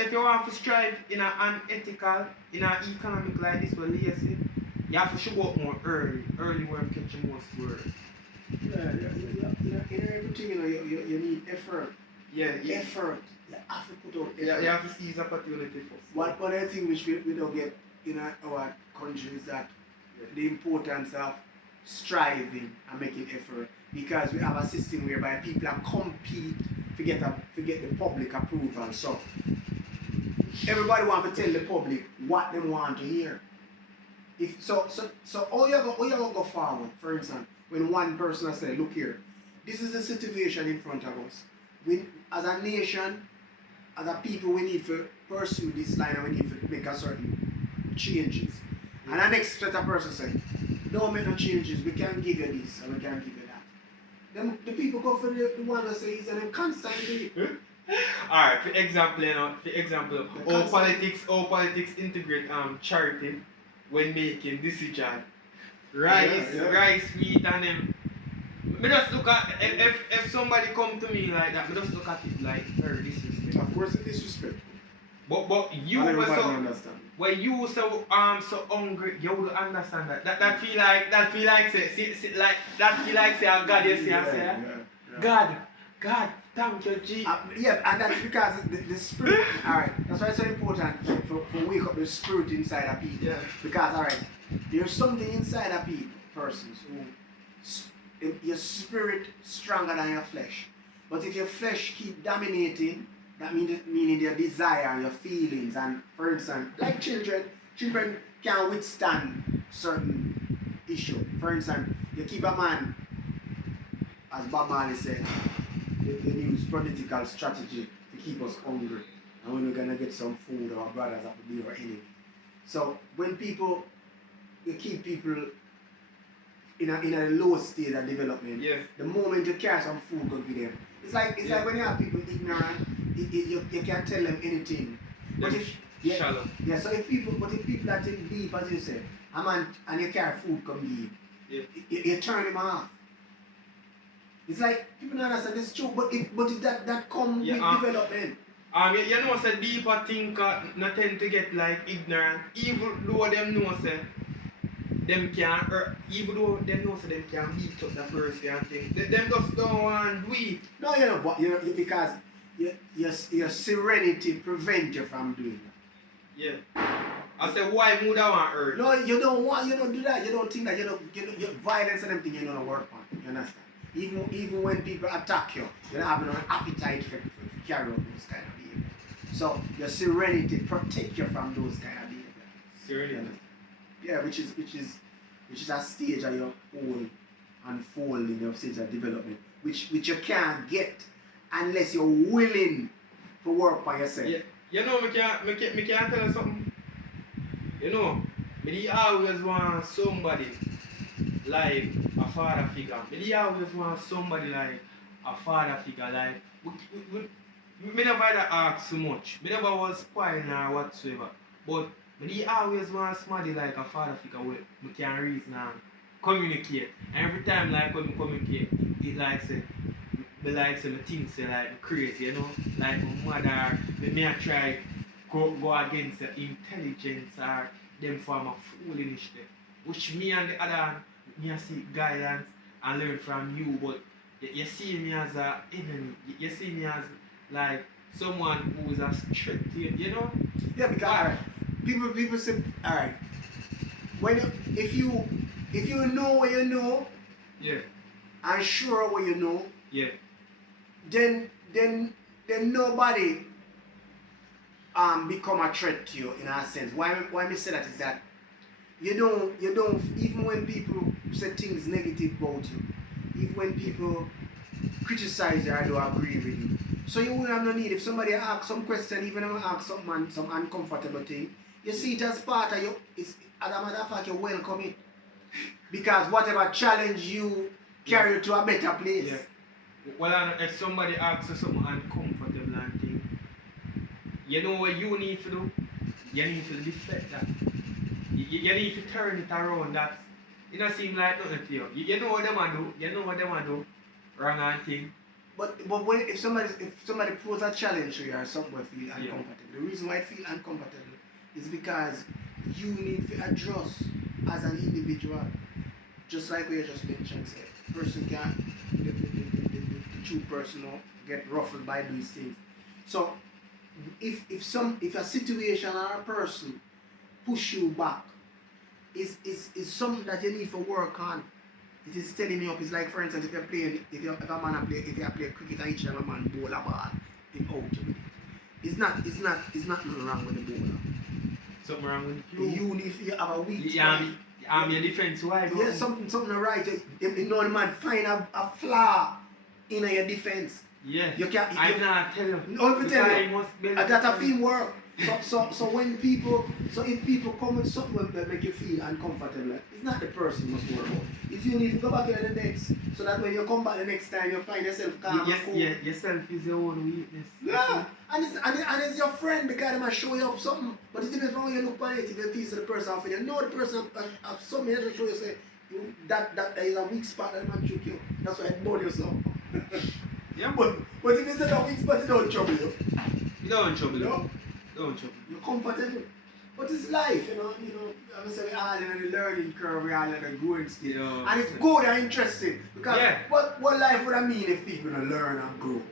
in an unethical, in an economic like this, well, lazy, you have to show up more early where you catch your most work. Yeah, in everything, you know, you need effort. Yeah. Effort. You have to put out effort. Yeah, you have to seize opportunity first. One other thing which we don't get in our country is that the importance of striving and making effort, because we have a system whereby people are compete to get the public approval. So everybody want to tell the public what they want to hear. So how you gonna go forward? For instance, when one person say, look here, this is the situation in front of us. We, as a nation, as a people, we need to pursue this line and we need to make a certain changes. And the next set of person say, don't make no changes, we can't give you this and we can't give you that. Then the people go for the one that says and constantly. Alright, for example, all politics integrate charity when making decision. Rice, meat and them. Me just look at if somebody come to me like that, me just look at it like very disrespectful. Of course, it's disrespectful. But you And were everybody so understand. when you so hungry, you would understand that. That feel like say a God you say God, thank you, G. Yeah, and that's because the spirit, alright, that's why it's so important for wake up the spirit inside of people. Yeah. Because, alright, there's something inside of people, persons, who your spirit stronger than your flesh. But if your flesh keep dominating, that meaning your desire and your feelings, and for instance, like children can withstand certain issue. For instance, you keep a man, as Bob Marley said, they use political strategy to keep us hungry. And when we're gonna get some food, our brothers have to be our enemy. So when people, you keep people in a low state of development, Yeah. the moment you carry some food go to them. It's like when you have people ignorant, you can't tell them anything. But Them if shallow. yeah, so if people that think deep, as you said, and you carry food come deep, you turn them off. It's like people don't understand this true, but if that come with development. You know, say deeper thinker not tend to get like ignorant, even though them know say them can even though them know say them can beat up the person and things. Them just don't want to do it. No, because your serenity prevents you from doing that. Yeah. I say why would I want hurt? No, you don't do that. You don't think that your violence and everything you don't work on. You understand? Even when people attack you, you don't have no appetite for carry out those kind of behavior. So your serenity protect you from those kind of behavior. Serenity. Yeah, which is a stage of your own unfolding of stage of development, which you can't get unless you're willing to work by yourself. Yeah. You know, me can tell you something. You know, me always want somebody like a father figure. Me always want somebody like a father figure. Like, me never ask so much. Me never was spoiling or whatsoever. But me always want somebody like a father figure where me can reason and communicate. And every time like when me communicate, it like say, me think say like me crazy, you know? Like my mother, me I try go against the intelligence or them form of foolishness there. Which me and the other hand, me I see guidance and learn from you, but you see me as a enemy. You see me as like someone who is a threat to you, you know? Yeah, because alright, people say alright. If you know what you know, yeah, and sure what you know, yeah, then nobody become a threat to you in a sense. Why me say that is that you don't even when people say things negative about you, even when people criticize you or don't agree with you. So you wouldn't have no need if somebody asks some question, even if ask some uncomfortable thing, you see it as part of you. It's as a matter of fact you welcome it. Because whatever challenge you carry you to a better place. yeah. Well, if somebody asks you something uncomfortable and thing, you know what you need to do? You need to deflect that. You need to turn it around. That it don't seem like nothing to you. You know what them a do. You know what them a do. Wrong and thing. But if somebody poses a challenge to you or something feel uncomfortable, the reason why I feel uncomfortable is because you need to adjust as an individual. Just like we just mentioned, say, person can the true person get ruffled by these things. So if a situation or a person push you back, is something that you need to work on. It is steadying you up. It's like, for instance, if you play cricket and each other man bowl a ball, it out with it. It's nothing wrong with the bowler. Something wrong with you. You need to have a weak spot. I'm your defense. Why? Yeah, something right. You know the man find a flaw in your defense. Yeah. You can't. I cannot tell you. No, if you tell you. That's a teamwork. So if people come with something that make you feel uncomfortable, it's not the person you must worry about. It's you need to go back in the next, so that when you come back the next time, you find yourself calm and cool. Yeah, yourself is your own weakness. Yeah, and it's your friend because they might show you up something. But it depends on how you look at it. If you piece of the person off, you know the person have something to show you, say that is a weak spot that man choke you. That's why it bothers yourself. Yeah. But if it's a weak spot, it don't trouble you. You don't trouble you. No? Don't trouble. You're comfortable. But it's life, you know. I would say we all in the learning curve, we all in the growing stage. Yeah. And it's good and interesting. Because what life would I mean if people don't learn and grow?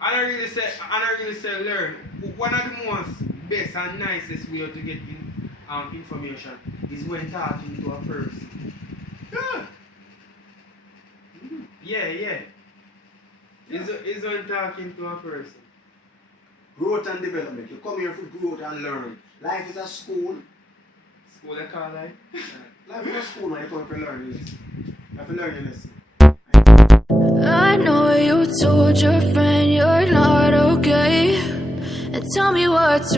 I don't really say learn. One of the most best and nicest way to get information is when talking to a person. Yeah. Yeah. Is when talking to a person. Growth and development. You come here for growth and learn. Life is a school. School they call life? Life is a school, man. You come here for learning. You have to learn your lesson. I know you told your friend you're not okay, and tell me what's